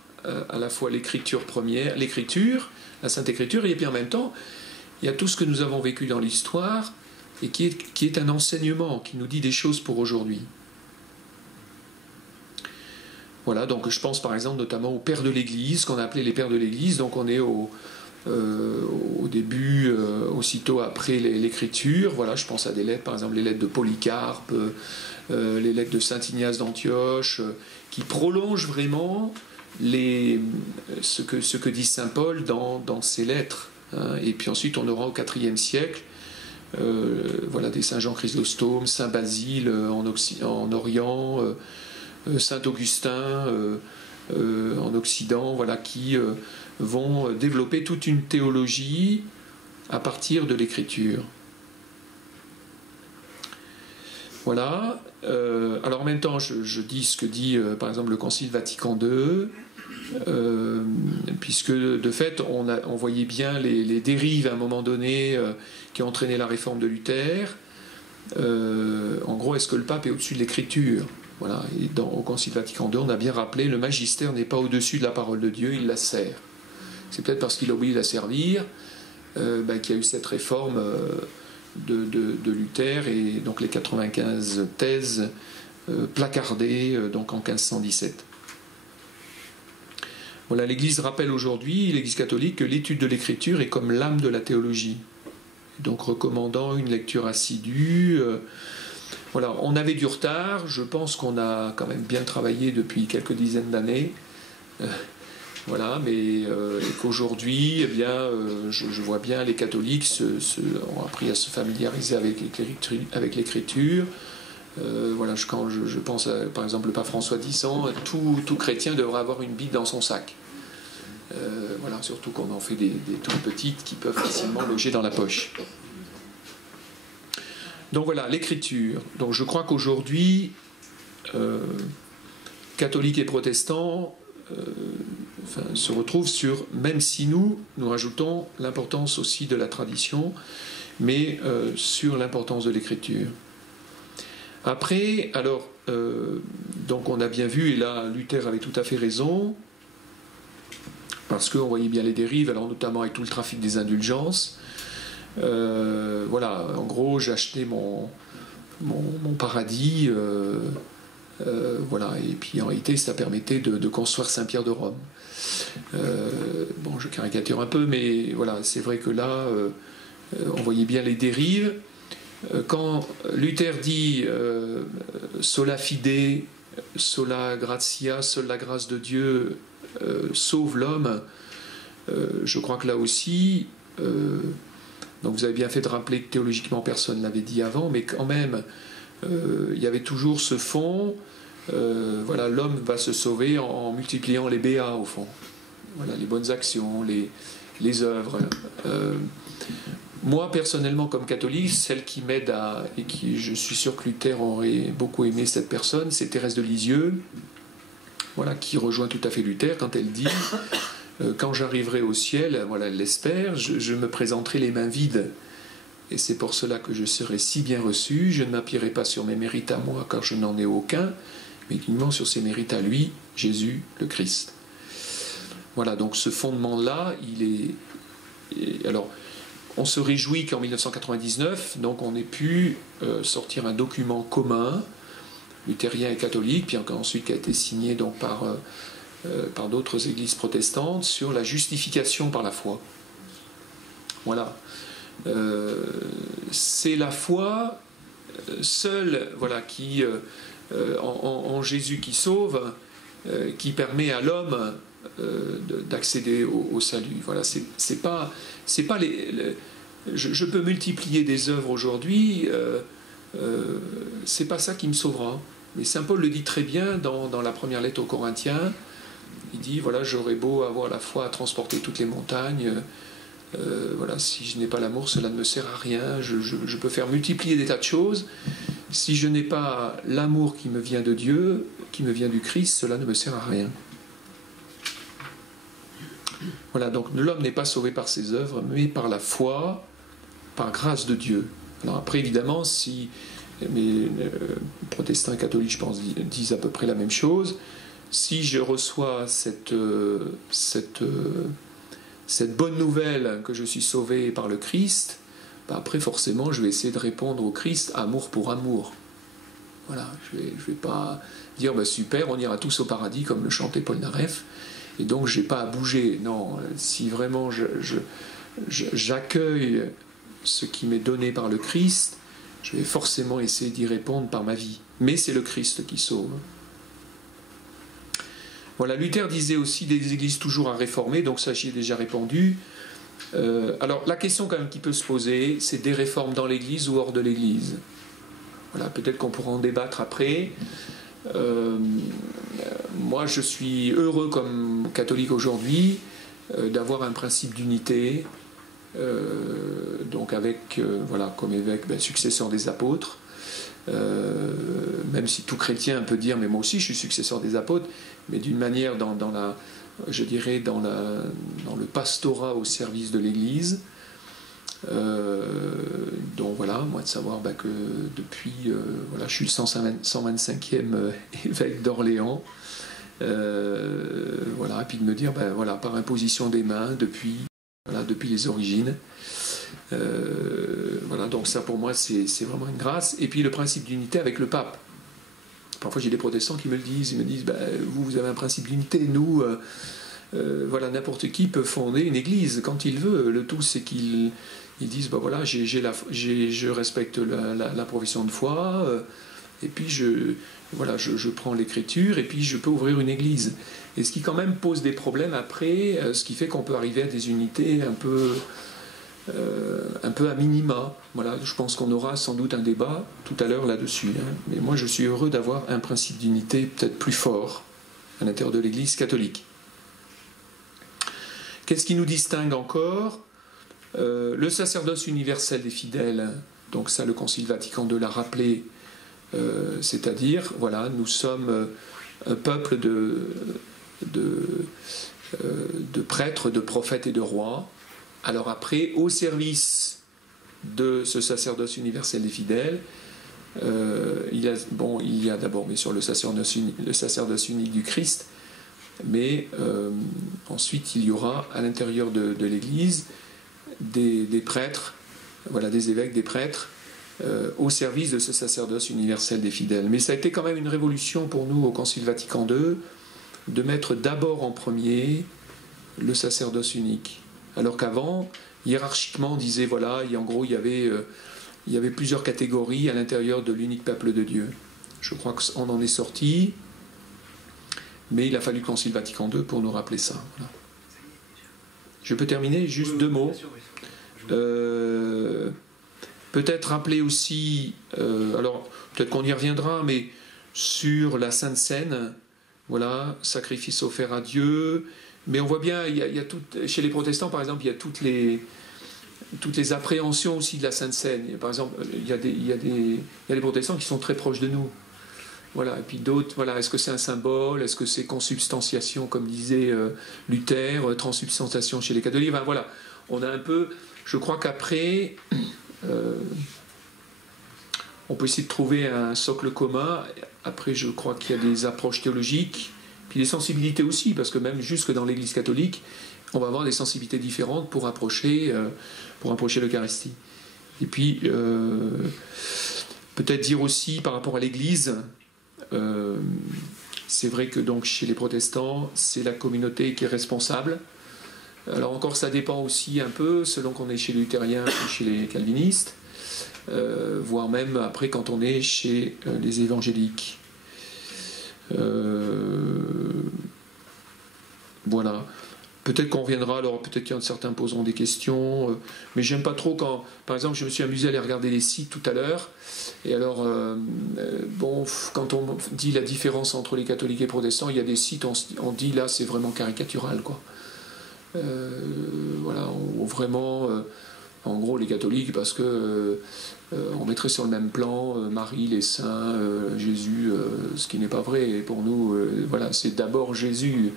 à la fois l'Écriture première, l'Écriture, la Sainte Écriture, et puis en même temps, il y a tout ce que nous avons vécu dans l'histoire et qui est un enseignement, qui nous dit des choses pour aujourd'hui. Voilà, donc je pense par exemple notamment aux pères de l'Église, qu'on a appelé les pères de l'Église, donc on est au début, aussitôt après l'Écriture, voilà, je pense à des lettres, par exemple les lettres de Polycarpe, les lettres de Saint Ignace d'Antioche, qui prolongent vraiment ce que dit Saint Paul dans ses lettres. Hein. Et puis ensuite on aura au IVe siècle, voilà, des Saint Jean Chrysostome, Saint Basile en Orient, Saint Augustin en Occident, voilà, qui vont développer toute une théologie à partir de l'Écriture. Voilà. Alors en même temps, je dis ce que dit par exemple le Concile Vatican II, puisque de fait on voyait bien les dérives à un moment donné qui ont entraîné la réforme de Luther. En gros, est-ce que le pape est au-dessus de l'Écriture ? Voilà. Et au Concile Vatican II, on a bien rappelé, le magistère n'est pas au-dessus de la parole de Dieu, il la sert. C'est peut-être parce qu'il a oublié de la servir qu'il y a eu cette réforme de Luther et donc les 95 thèses placardées donc en 1517. Voilà, l'Église rappelle aujourd'hui, l'Église catholique, que l'étude de l'Écriture est comme l'âme de la théologie. Donc recommandant une lecture assidue. Voilà, on avait du retard, je pense qu'on a quand même bien travaillé depuis quelques dizaines d'années. Voilà, mais qu'aujourd'hui, eh bien, je vois bien les catholiques ont appris à se familiariser avec l'Écriture. Voilà, quand je pense à, par exemple, le pape François X, tout chrétien devrait avoir une Bible dans son sac. Voilà, surtout qu'on en fait des toutes petites qui peuvent facilement loger dans la poche. Donc voilà, l'Écriture. Donc je crois qu'aujourd'hui, catholiques et protestants se retrouvent sur, même si nous rajoutons l'importance aussi de la tradition, mais sur l'importance de l'Écriture. Après, alors, donc on a bien vu, et là Luther avait tout à fait raison, parce qu'on voyait bien les dérives, alors notamment avec tout le trafic des indulgences. Voilà, en gros, j'ai acheté mon paradis Voilà, et puis en réalité, ça permettait de construire Saint-Pierre de Rome. Bon, je caricature un peu, mais voilà, c'est vrai que là, on voyait bien les dérives. Quand Luther dit sola fide, sola gratia, seule la grâce de Dieu sauve l'homme, je crois que là aussi, donc vous avez bien fait de rappeler que théologiquement personne ne l'avait dit avant, mais quand même, il y avait toujours ce fond. Voilà, l'homme va se sauver en multipliant les béats au fond. Voilà, les bonnes actions, les œuvres. Moi, personnellement, comme catholique, celle qui m'aide et qui, je suis sûr que Luther aurait beaucoup aimé cette personne, c'est Thérèse de Lisieux, voilà, qui rejoint tout à fait Luther quand elle dit quand j'arriverai au ciel, voilà, elle l'espère, je me présenterai les mains vides. Et c'est pour cela que je serai si bien reçu, je ne m'appuierai pas sur mes mérites à moi, car je n'en ai aucun, mais uniquement sur ses mérites à lui, Jésus le Christ. Voilà, donc ce fondement-là, alors, on se réjouit qu'en 1999, donc on ait pu sortir un document commun, luthérien et catholique, puis ensuite qui a été signé donc par d'autres églises protestantes, sur la justification par la foi. Voilà. C'est la foi seule, voilà, qui en Jésus qui sauve, qui permet à l'homme d'accéder au salut. Voilà, c'est pas je peux multiplier des œuvres aujourd'hui, c'est pas ça qui me sauvera. Mais saint Paul le dit très bien dans la première lettre aux Corinthiens. Il dit voilà, j'aurais beau avoir la foi à transporter toutes les montagnes. Voilà, si je n'ai pas l'amour, cela ne me sert à rien. Je peux faire multiplier des tas de choses. Si je n'ai pas l'amour qui me vient de Dieu, qui me vient du Christ, cela ne me sert à rien. Voilà, donc l'homme n'est pas sauvé par ses œuvres, mais par la foi, par grâce de Dieu. Alors après, évidemment, si les protestants et catholiques, je pense, disent à peu près la même chose, si je reçois cette bonne nouvelle que je suis sauvé par le Christ, bah après forcément je vais essayer de répondre au Christ amour pour amour. Voilà, je vais pas dire bah super, on ira tous au paradis comme le chantait Paul Naref, et donc j'ai pas à bouger. Non, si vraiment j'accueille ce qui m'est donné par le Christ, je vais forcément essayer d'y répondre par ma vie. Mais c'est le Christ qui sauve. Voilà, Luther disait aussi des églises toujours à réformer, donc ça j'y ai déjà répondu. Alors la question quand même qui peut se poser, c'est des réformes dans l'église ou hors de l'église. Voilà, peut-être qu'on pourra en débattre après. Moi je suis heureux comme catholique aujourd'hui d'avoir un principe d'unité, donc avec, voilà, comme évêque, successeur des apôtres. Même si tout chrétien peut dire mais moi aussi je suis successeur des apôtres, mais d'une manière dans le pastorat au service de l'Église. Donc voilà, moi de savoir que depuis voilà, je suis le 125e évêque d'Orléans, voilà, et puis de me dire voilà, par imposition des mains depuis les origines. Voilà, donc ça pour moi c'est vraiment une grâce. Et puis le principe d'unité avec le pape. Parfois j'ai des protestants qui me le disent, ils me disent vous avez un principe d'unité, nous voilà, n'importe qui peut fonder une église quand il veut. Le tout c'est qu'ils disent voilà, je respecte la profession de foi, et puis je prends l'écriture et puis je peux ouvrir une église. Et ce qui quand même pose des problèmes après, ce qui fait qu'on peut arriver à des unités un peu à minima. Voilà, je pense qu'on aura sans doute un débat tout à l'heure là-dessus. Mais moi, je suis heureux d'avoir un principe d'unité peut-être plus fort à l'intérieur de l'Église catholique. Qu'est-ce qui nous distingue encore ? Le sacerdoce universel des fidèles. Donc ça, le Concile Vatican II l'a rappelé. C'est-à-dire, voilà, nous sommes un peuple de prêtres, de prophètes et de rois. Alors après, au service de ce sacerdoce universel des fidèles, il y a d'abord bien sûr le sacerdoce unique du Christ, mais ensuite il y aura à l'intérieur de l'Église des prêtres, voilà, des évêques, des prêtres, au service de ce sacerdoce universel des fidèles. Mais ça a été quand même une révolution pour nous au Concile Vatican II de mettre d'abord en premier le sacerdoce unique. Alors qu'avant, hiérarchiquement, on disait, voilà, en gros, il y avait plusieurs catégories à l'intérieur de l'unique peuple de Dieu. Je crois qu'on en est sorti, mais il a fallu le Concile Vatican II pour nous rappeler ça. Voilà. Je peux terminer, juste deux mots. Peut-être rappeler aussi, alors peut-être qu'on y reviendra, mais sur la Sainte Seine, voilà, sacrifice offert à Dieu. Mais on voit bien, il y a chez les protestants, par exemple, il y a toutes les appréhensions aussi de la Sainte Seine. Par exemple, il y a des protestants qui sont très proches de nous. Voilà, et puis d'autres, voilà, est-ce que c'est un symbole, est-ce que c'est consubstantiation, comme disait Luther, transsubstantiation chez les catholiques, enfin, voilà, on a un peu, je crois qu'après, on peut essayer de trouver un socle commun. Après, je crois qu'il y a des approches théologiques, puis des sensibilités aussi, parce que même jusque dans l'Église catholique, on va avoir des sensibilités différentes pour approcher l'Eucharistie. Et puis, peut-être dire aussi par rapport à l'Église, c'est vrai que donc chez les protestants, c'est la communauté qui est responsable. Alors encore, ça dépend aussi un peu, selon qu'on est chez les luthériens ou chez les calvinistes, voire même après quand on est chez les évangéliques. Voilà. Peut-être qu'on reviendra, alors peut-être qu'il y en a certains poseront des questions, mais j'aime pas trop quand, par exemple, je me suis amusé à aller regarder les sites tout à l'heure, et alors, quand on dit la différence entre les catholiques et protestants, il y a des sites, on dit là, c'est vraiment caricatural, quoi. Voilà, vraiment, en gros, les catholiques, parce que on mettrait sur le même plan Marie, les saints, Jésus, ce qui n'est pas vrai. Et pour nous, voilà, c'est d'abord Jésus.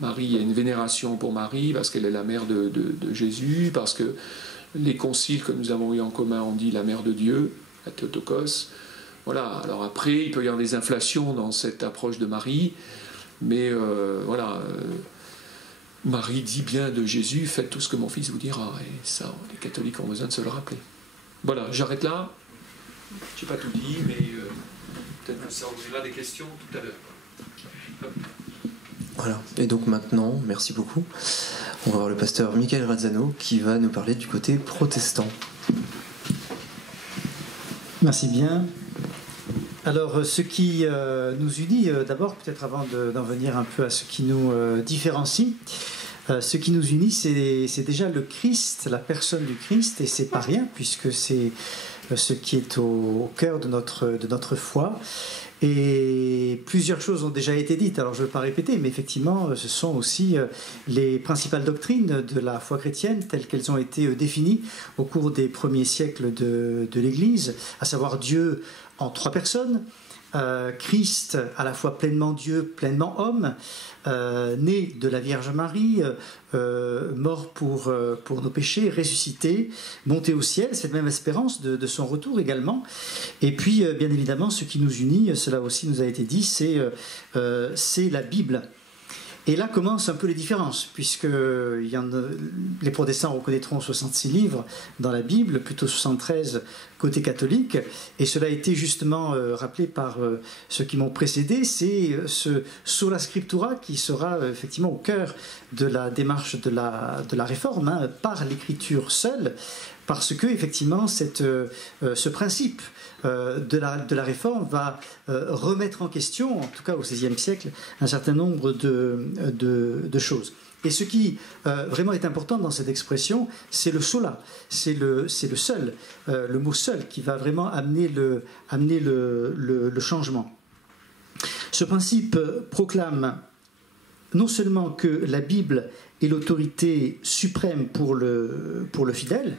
Marie, il y a une vénération pour Marie parce qu'elle est la mère de Jésus, parce que les conciles que nous avons eu en commun ont dit la mère de Dieu, la Théotokos. Voilà, alors après, il peut y avoir des inflations dans cette approche de Marie, mais voilà, Marie dit bien de Jésus, faites tout ce que mon fils vous dira, et ça, les catholiques ont besoin de se le rappeler. Voilà, j'arrête là, je n'ai pas tout dit, mais peut-être que ça ouvrira des questions tout à l'heure. Voilà, et donc maintenant, merci beaucoup, on va voir le pasteur Michael Razzano qui va nous parler du côté protestant. Merci bien. Alors, ce qui nous unit, d'abord, peut-être avant d'en venir un peu à ce qui nous différencie, ce qui nous unit, c'est déjà le Christ, la personne du Christ, et c'est pas rien, puisque c'est ce qui est au cœur de notre foi. Et plusieurs choses ont déjà été dites, alors je ne vais pas répéter, mais effectivement, ce sont aussi les principales doctrines de la foi chrétienne telles qu'elles ont été définies au cours des premiers siècles de l'Église, à savoir Dieu en trois personnes, Christ à la fois pleinement Dieu, pleinement homme, né de la Vierge Marie, mort pour nos péchés, ressuscité, monté au ciel, cette même espérance de son retour également. Et puis, bien évidemment, ce qui nous unit, cela aussi nous a été dit, c'est la Bible. Et là commencent un peu les différences, puisque les protestants reconnaîtront 66 livres dans la Bible, plutôt 73 côté catholique, et cela a été justement rappelé par ceux qui m'ont précédé, c'est ce sola scriptura qui sera effectivement au cœur de la démarche de la réforme, hein, par l'écriture seule, parce que effectivement ce principe de la réforme va remettre en question, en tout cas au XVIe siècle, un certain nombre de choses. Et ce qui vraiment est important dans cette expression, c'est le sola, c'est le seul, le mot seul qui va vraiment amener le changement. Ce principe proclame non seulement que la Bible est l'autorité suprême pour le fidèle,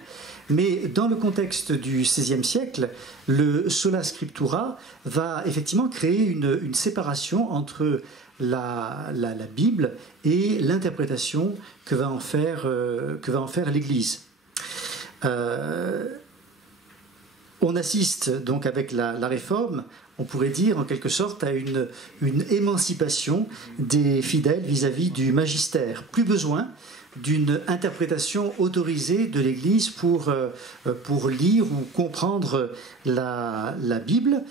mais dans le contexte du XVIe siècle, le sola scriptura va effectivement créer une séparation entre la Bible et l'interprétation que va en faire l'Église. On assiste donc avec la réforme, on pourrait dire en quelque sorte à une émancipation des fidèles vis-à-vis du magistère. Plus besoin d'une interprétation autorisée de l'Église pour lire ou comprendre la Bible.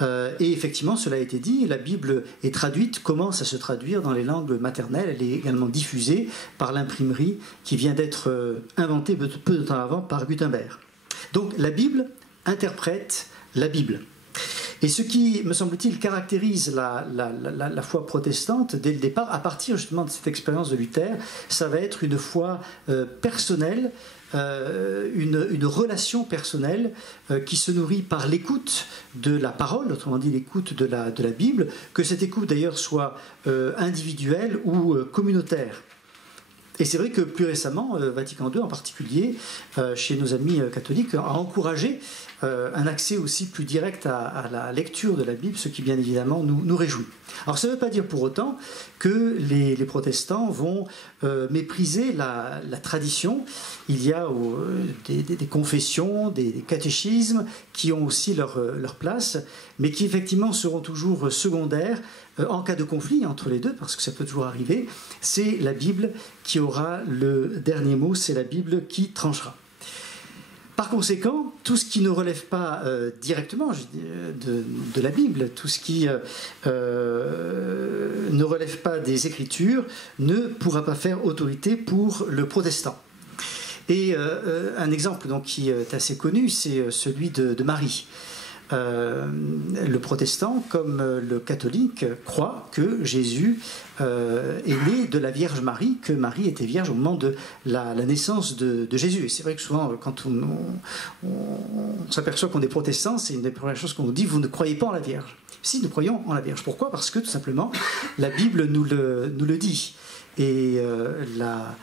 Et effectivement, cela a été dit, la Bible est traduite, commence à se traduire dans les langues maternelles. Elle est également diffusée par l'imprimerie qui vient d'être inventée peu de temps avant par Gutenberg. Donc la Bible interprète la Bible. Et ce qui, me semble-t-il, caractérise la foi protestante dès le départ, à partir justement de cette expérience de Luther, ça va être une foi personnelle, une relation personnelle qui se nourrit par l'écoute de la parole, autrement dit l'écoute de la Bible, que cette écoute d'ailleurs soit individuelle ou communautaire. Et c'est vrai que plus récemment, Vatican II en particulier, chez nos amis catholiques, a encouragé un accès aussi plus direct à la lecture de la Bible, ce qui bien évidemment nous réjouit. Alors ça ne veut pas dire pour autant que les protestants vont mépriser la tradition. Il y a des confessions, des catéchismes qui ont aussi leur place, mais qui effectivement seront toujours secondaires en cas de conflit entre les deux, parce que ça peut toujours arriver. C'est la Bible qui aura le dernier mot, c'est la Bible qui tranchera. Par conséquent, tout ce qui ne relève pas directement de la Bible, tout ce qui ne relève pas des Écritures, ne pourra pas faire autorité pour le protestant. Et un exemple donc, qui est assez connu, c'est celui de Marie. Le protestant, comme le catholique, croit que Jésus est né de la Vierge Marie, que Marie était vierge au moment de la naissance de Jésus. Et c'est vrai que souvent, quand on s'aperçoit qu'on est protestant, c'est une des premières choses qu'on nous dit, vous ne croyez pas en la Vierge. Si, nous croyons en la Vierge. Pourquoi ? Parce que tout simplement, la Bible nous le dit. Et la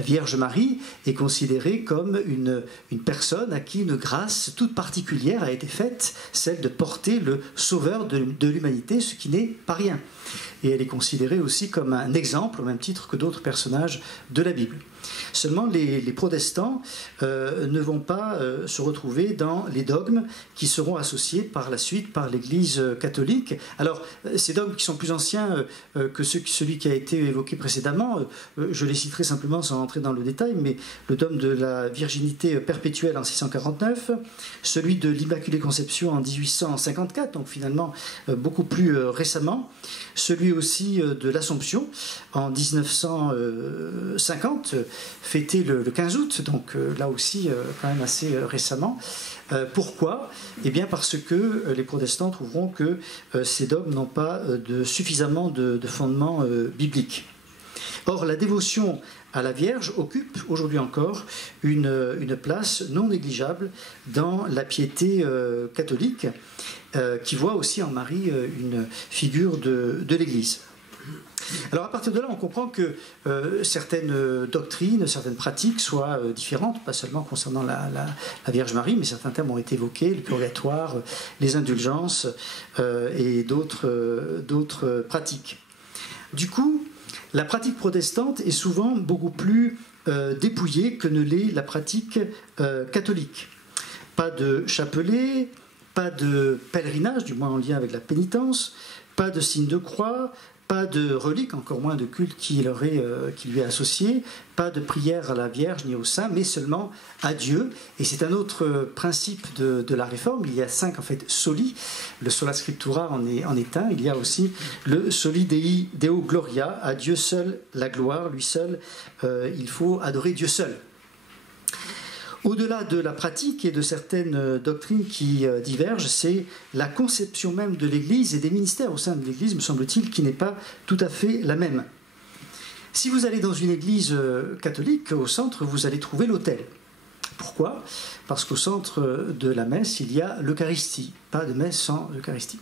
Vierge Marie est considérée comme une personne à qui une grâce toute particulière a été faite, celle de porter le sauveur de l'humanité, ce qui n'est pas rien. Et elle est considérée aussi comme un exemple, au même titre que d'autres personnages de la Bible. Seulement, les protestants ne vont pas se retrouver dans les dogmes qui seront associés par la suite par l'Église catholique. Alors, ces dogmes qui sont plus anciens que celui qui a été évoqué précédemment, je les citerai simplement sans entrer dans le détail, mais le dogme de la virginité perpétuelle en 649, celui de l'Immaculée Conception en 1854, donc finalement beaucoup plus récemment, celui aussi de l'Assomption en 1950, fêté le 15 août, donc là aussi quand même assez récemment. Pourquoi ? Eh bien parce que les protestants trouveront que ces dogmes n'ont pas suffisamment de fondement biblique. Or, la dévotion à la Vierge occupe aujourd'hui encore une place non négligeable dans la piété catholique, qui voit aussi en Marie une figure de l'Église. Alors à partir de là, on comprend que certaines doctrines, certaines pratiques soient différentes, pas seulement concernant la Vierge Marie, mais certains termes ont été évoqués, le purgatoire, les indulgences et d'autres pratiques. Du coup, la pratique protestante est souvent beaucoup plus dépouillée que ne l'est la pratique catholique. Pas de chapelet, pas de pèlerinage, du moins en lien avec la pénitence, pas de signe de croix, pas de relique, encore moins de culte qui lui est associé, pas de prière à la Vierge ni au Saint, mais seulement à Dieu. Et c'est un autre principe de la Réforme. Il y a 5 en fait soli. Le sola scriptura en est un. Il y a aussi le soli Deo gloria, à Dieu seul la gloire, lui seul. Il faut adorer Dieu seul. Au-delà de la pratique et de certaines doctrines qui divergent, c'est la conception même de l'Église et des ministères au sein de l'Église, me semble-t-il, qui n'est pas tout à fait la même. Si vous allez dans une église catholique, au centre, vous allez trouver l'autel. Pourquoi ? Parce qu'au centre de la messe, il y a l'Eucharistie. Pas de messe sans Eucharistie.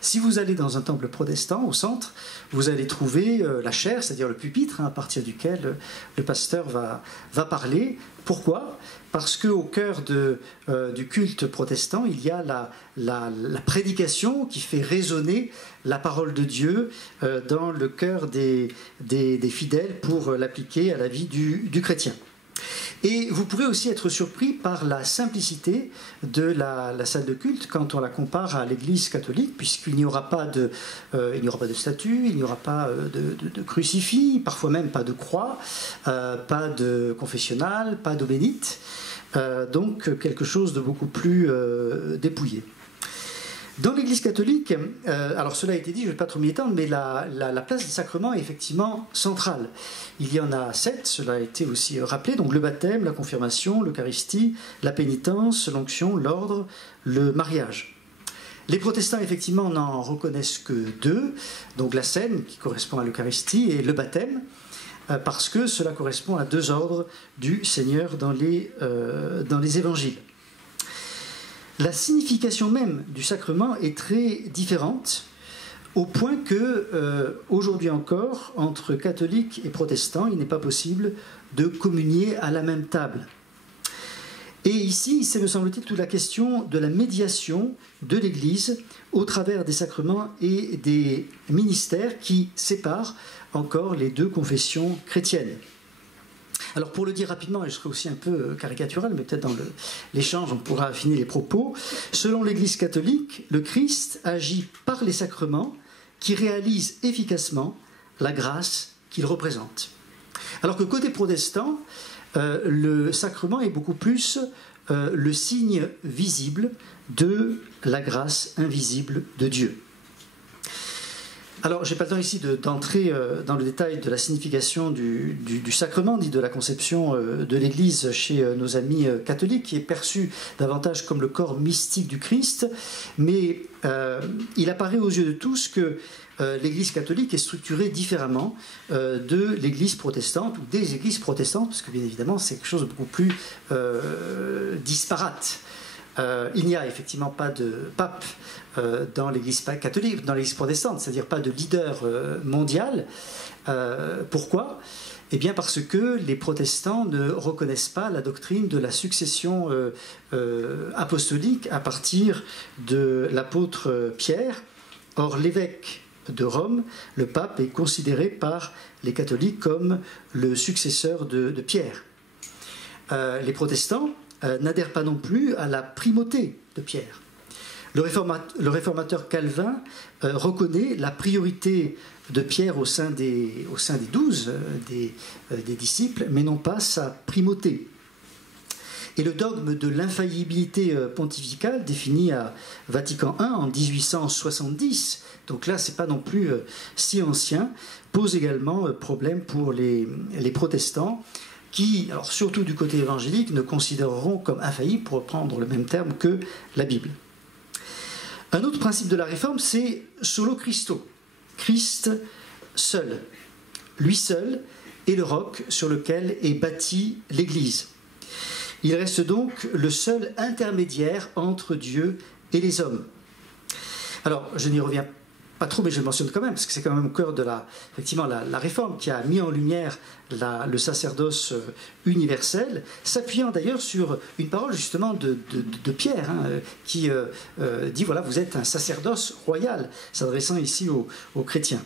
Si vous allez dans un temple protestant, au centre, vous allez trouver la chaire, c'est-à-dire le pupitre, à partir duquel le pasteur va parler. Pourquoi ? Parce qu'au cœur du culte protestant, il y a la prédication qui fait résonner la parole de Dieu dans le cœur des fidèles pour l'appliquer à la vie du chrétien. Et vous pourrez aussi être surpris par la simplicité de la salle de culte quand on la compare à l'Église catholique, puisqu'il n'y aura pas de statue, il n'y aura pas de crucifix, parfois même pas de croix, pas de confessionnal, pas d'eau bénite, donc quelque chose de beaucoup plus dépouillé. Dans l'Église catholique, alors cela a été dit, je ne vais pas trop m'y étendre, mais la place des sacrements est effectivement centrale. Il y en a 7, cela a été aussi rappelé, donc le baptême, la confirmation, l'Eucharistie, la pénitence, l'onction, l'ordre, le mariage. Les protestants, effectivement, n'en reconnaissent que 2, donc la scène, qui correspond à l'Eucharistie, et le baptême, parce que cela correspond à 2 ordres du Seigneur dans les évangiles. La signification même du sacrement est très différente, au point que, aujourd'hui encore, entre catholiques et protestants, il n'est pas possible de communier à la même table. Et ici, c'est, me semble-t-il, toute la question de la médiation de l'Église au travers des sacrements et des ministères qui séparent encore les 2 confessions chrétiennes. Alors pour le dire rapidement, et je serai aussi un peu caricatural, mais peut-être dans l'échange on pourra affiner les propos, selon l'Église catholique, le Christ agit par les sacrements qui réalisent efficacement la grâce qu'il représente. Alors que côté protestant, le sacrement est beaucoup plus le signe visible de la grâce invisible de Dieu. Alors, je n'ai pas le temps ici d'entrer dans le détail de la signification du sacrement, ni de la conception de l'Église chez nos amis catholiques, qui est perçue davantage comme le corps mystique du Christ, mais il apparaît aux yeux de tous que l'Église catholique est structurée différemment de l'Église protestante, ou des Églises protestantes, parce que bien évidemment c'est quelque chose de beaucoup plus disparate. Il n'y a effectivement pas de pape dans l'Église catholique, dans l'Église protestante, c'est-à-dire pas de leader mondial. Pourquoi ? Eh bien parce que les protestants ne reconnaissent pas la doctrine de la succession apostolique à partir de l'apôtre Pierre. Or l'évêque de Rome, le pape, est considéré par les catholiques comme le successeur de Pierre. Les protestants n'adhèrent pas non plus à la primauté de Pierre. Le réformateur Calvin reconnaît la priorité de Pierre au sein des 12 des disciples, mais non pas sa primauté. Et le dogme de l'infaillibilité pontificale, défini à Vatican I en 1870, donc là c'est pas non plus si ancien, pose également problème pour les protestants, qui, alors surtout du côté évangélique, ne considéreront comme infaillible, pour reprendre le même terme, que la Bible. Un autre principe de la réforme, c'est solo Christo, Christ seul. Lui seul est le roc sur lequel est bâtie l'Église. Il reste donc le seul intermédiaire entre Dieu et les hommes. Alors, je n'y reviens pas trop, mais je le mentionne quand même, parce que c'est quand même au cœur de effectivement, la réforme qui a mis en lumière le sacerdoce universel, s'appuyant d'ailleurs sur une parole justement de Pierre, qui dit, voilà, vous êtes un sacerdoce royal, s'adressant ici aux chrétiens.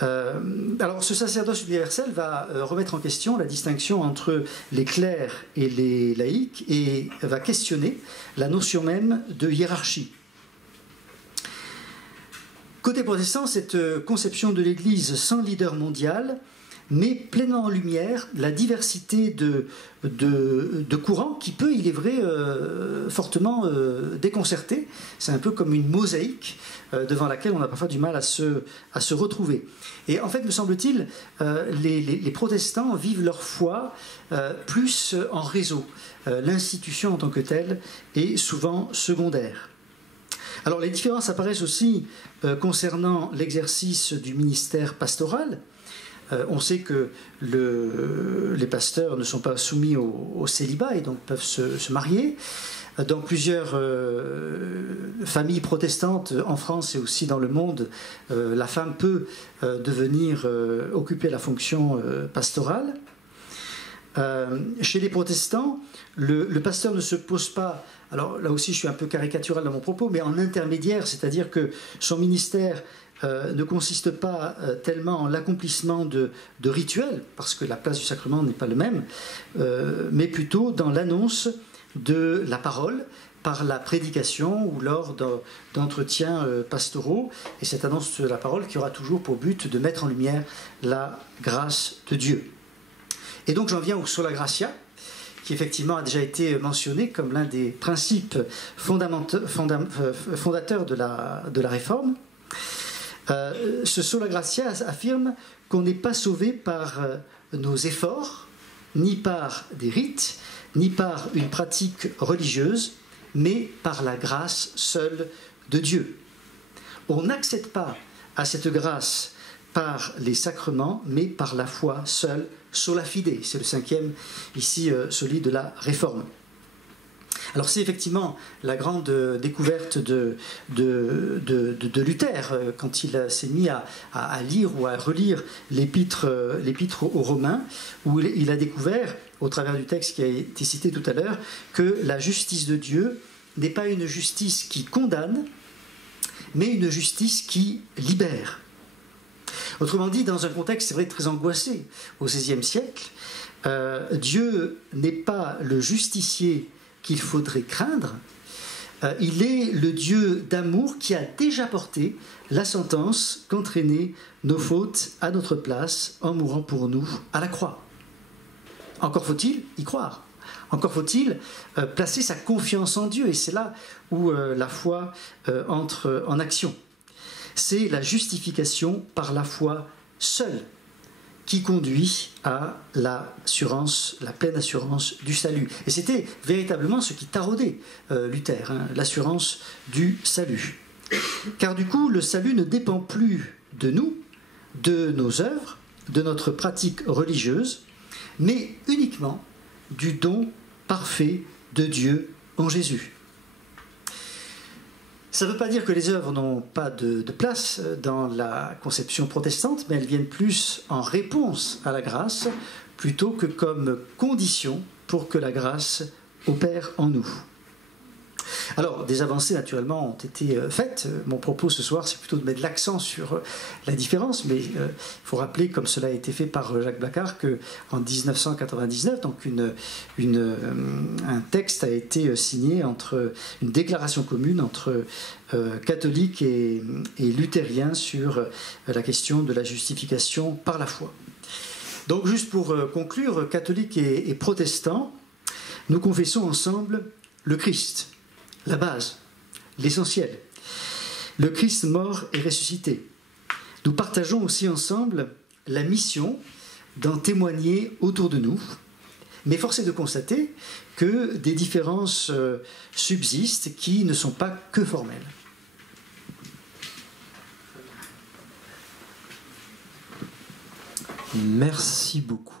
Alors ce sacerdoce universel va remettre en question la distinction entre les clercs et les laïcs et va questionner la notion même de hiérarchie. Côté protestant, cette conception de l'Église sans leader mondial met pleinement en lumière la diversité de courants qui peut, il est vrai, fortement déconcerter. C'est un peu comme une mosaïque devant laquelle on a parfois du mal à se retrouver. Et en fait, me semble-t-il, les protestants vivent leur foi plus en réseau. L'institution en tant que telle est souvent secondaire. Alors les différences apparaissent aussi concernant l'exercice du ministère pastoral. On sait que les pasteurs ne sont pas soumis au célibat et donc peuvent se marier. Dans plusieurs familles protestantes en France et aussi dans le monde, la femme peut devenir occuper la fonction pastorale. Chez les protestants, le pasteur ne se pose pas, alors là aussi je suis un peu caricatural dans mon propos, mais en intermédiaire, c'est-à-dire que son ministère ne consiste pas tellement en l'accomplissement de rituels, parce que la place du sacrement n'est pas le même, mais plutôt dans l'annonce de la parole par la prédication ou lors d'entretiens pastoraux, et cette annonce de la parole qui aura toujours pour but de mettre en lumière la grâce de Dieu. Et donc j'en viens au sola gratia, qui effectivement a déjà été mentionné comme l'un des principes fondateurs de la Réforme. Ce sola gratia affirme qu'on n'est pas sauvé par nos efforts, ni par des rites, ni par une pratique religieuse, mais par la grâce seule de Dieu. On n'accède pas à cette grâce par les sacrements, mais par la foi seule, sola fide. C'est le 5e, ici, solide de la Réforme. Alors c'est effectivement la grande découverte de Luther, quand il s'est mis à lire ou à relire l'épître aux Romains, où il a découvert, au travers du texte qui a été cité tout à l'heure, que la justice de Dieu n'est pas une justice qui condamne, mais une justice qui libère. Autrement dit, dans un contexte, c'est vrai, très angoissé, au XVIe siècle, Dieu n'est pas le justicier qu'il faudrait craindre, il est le Dieu d'amour qui a déjà porté la sentence qu'entraînaient nos fautes à notre place en mourant pour nous à la croix. Encore faut-il y croire. Encore faut-il placer sa confiance en Dieu, et c'est là où la foi entre en action. C'est la justification par la foi seule qui conduit à l'assurance, la pleine assurance du salut. Et c'était véritablement ce qui taraudait Luther, l'assurance du salut. Car du coup, le salut ne dépend plus de nous, de nos œuvres, de notre pratique religieuse, mais uniquement du don parfait de Dieu en Jésus. Ça ne veut pas dire que les œuvres n'ont pas de place dans la conception protestante, mais elles viennent plus en réponse à la grâce, plutôt que comme condition pour que la grâce opère en nous. Alors, des avancées, naturellement, ont été faites. Mon propos ce soir, c'est plutôt de mettre l'accent sur la différence, mais il faut rappeler, comme cela a été fait par Jacques Blacard, qu'en 1999, donc un texte a été signé entre une déclaration commune entre catholiques et luthériens sur la question de la justification par la foi. Donc, juste pour conclure, catholiques et protestants, nous confessons ensemble le Christ. La base, l'essentiel. Le Christ mort et ressuscité. Nous partageons aussi ensemble la mission d'en témoigner autour de nous. Mais force est de constater que des différences subsistent qui ne sont pas que formelles. Merci beaucoup.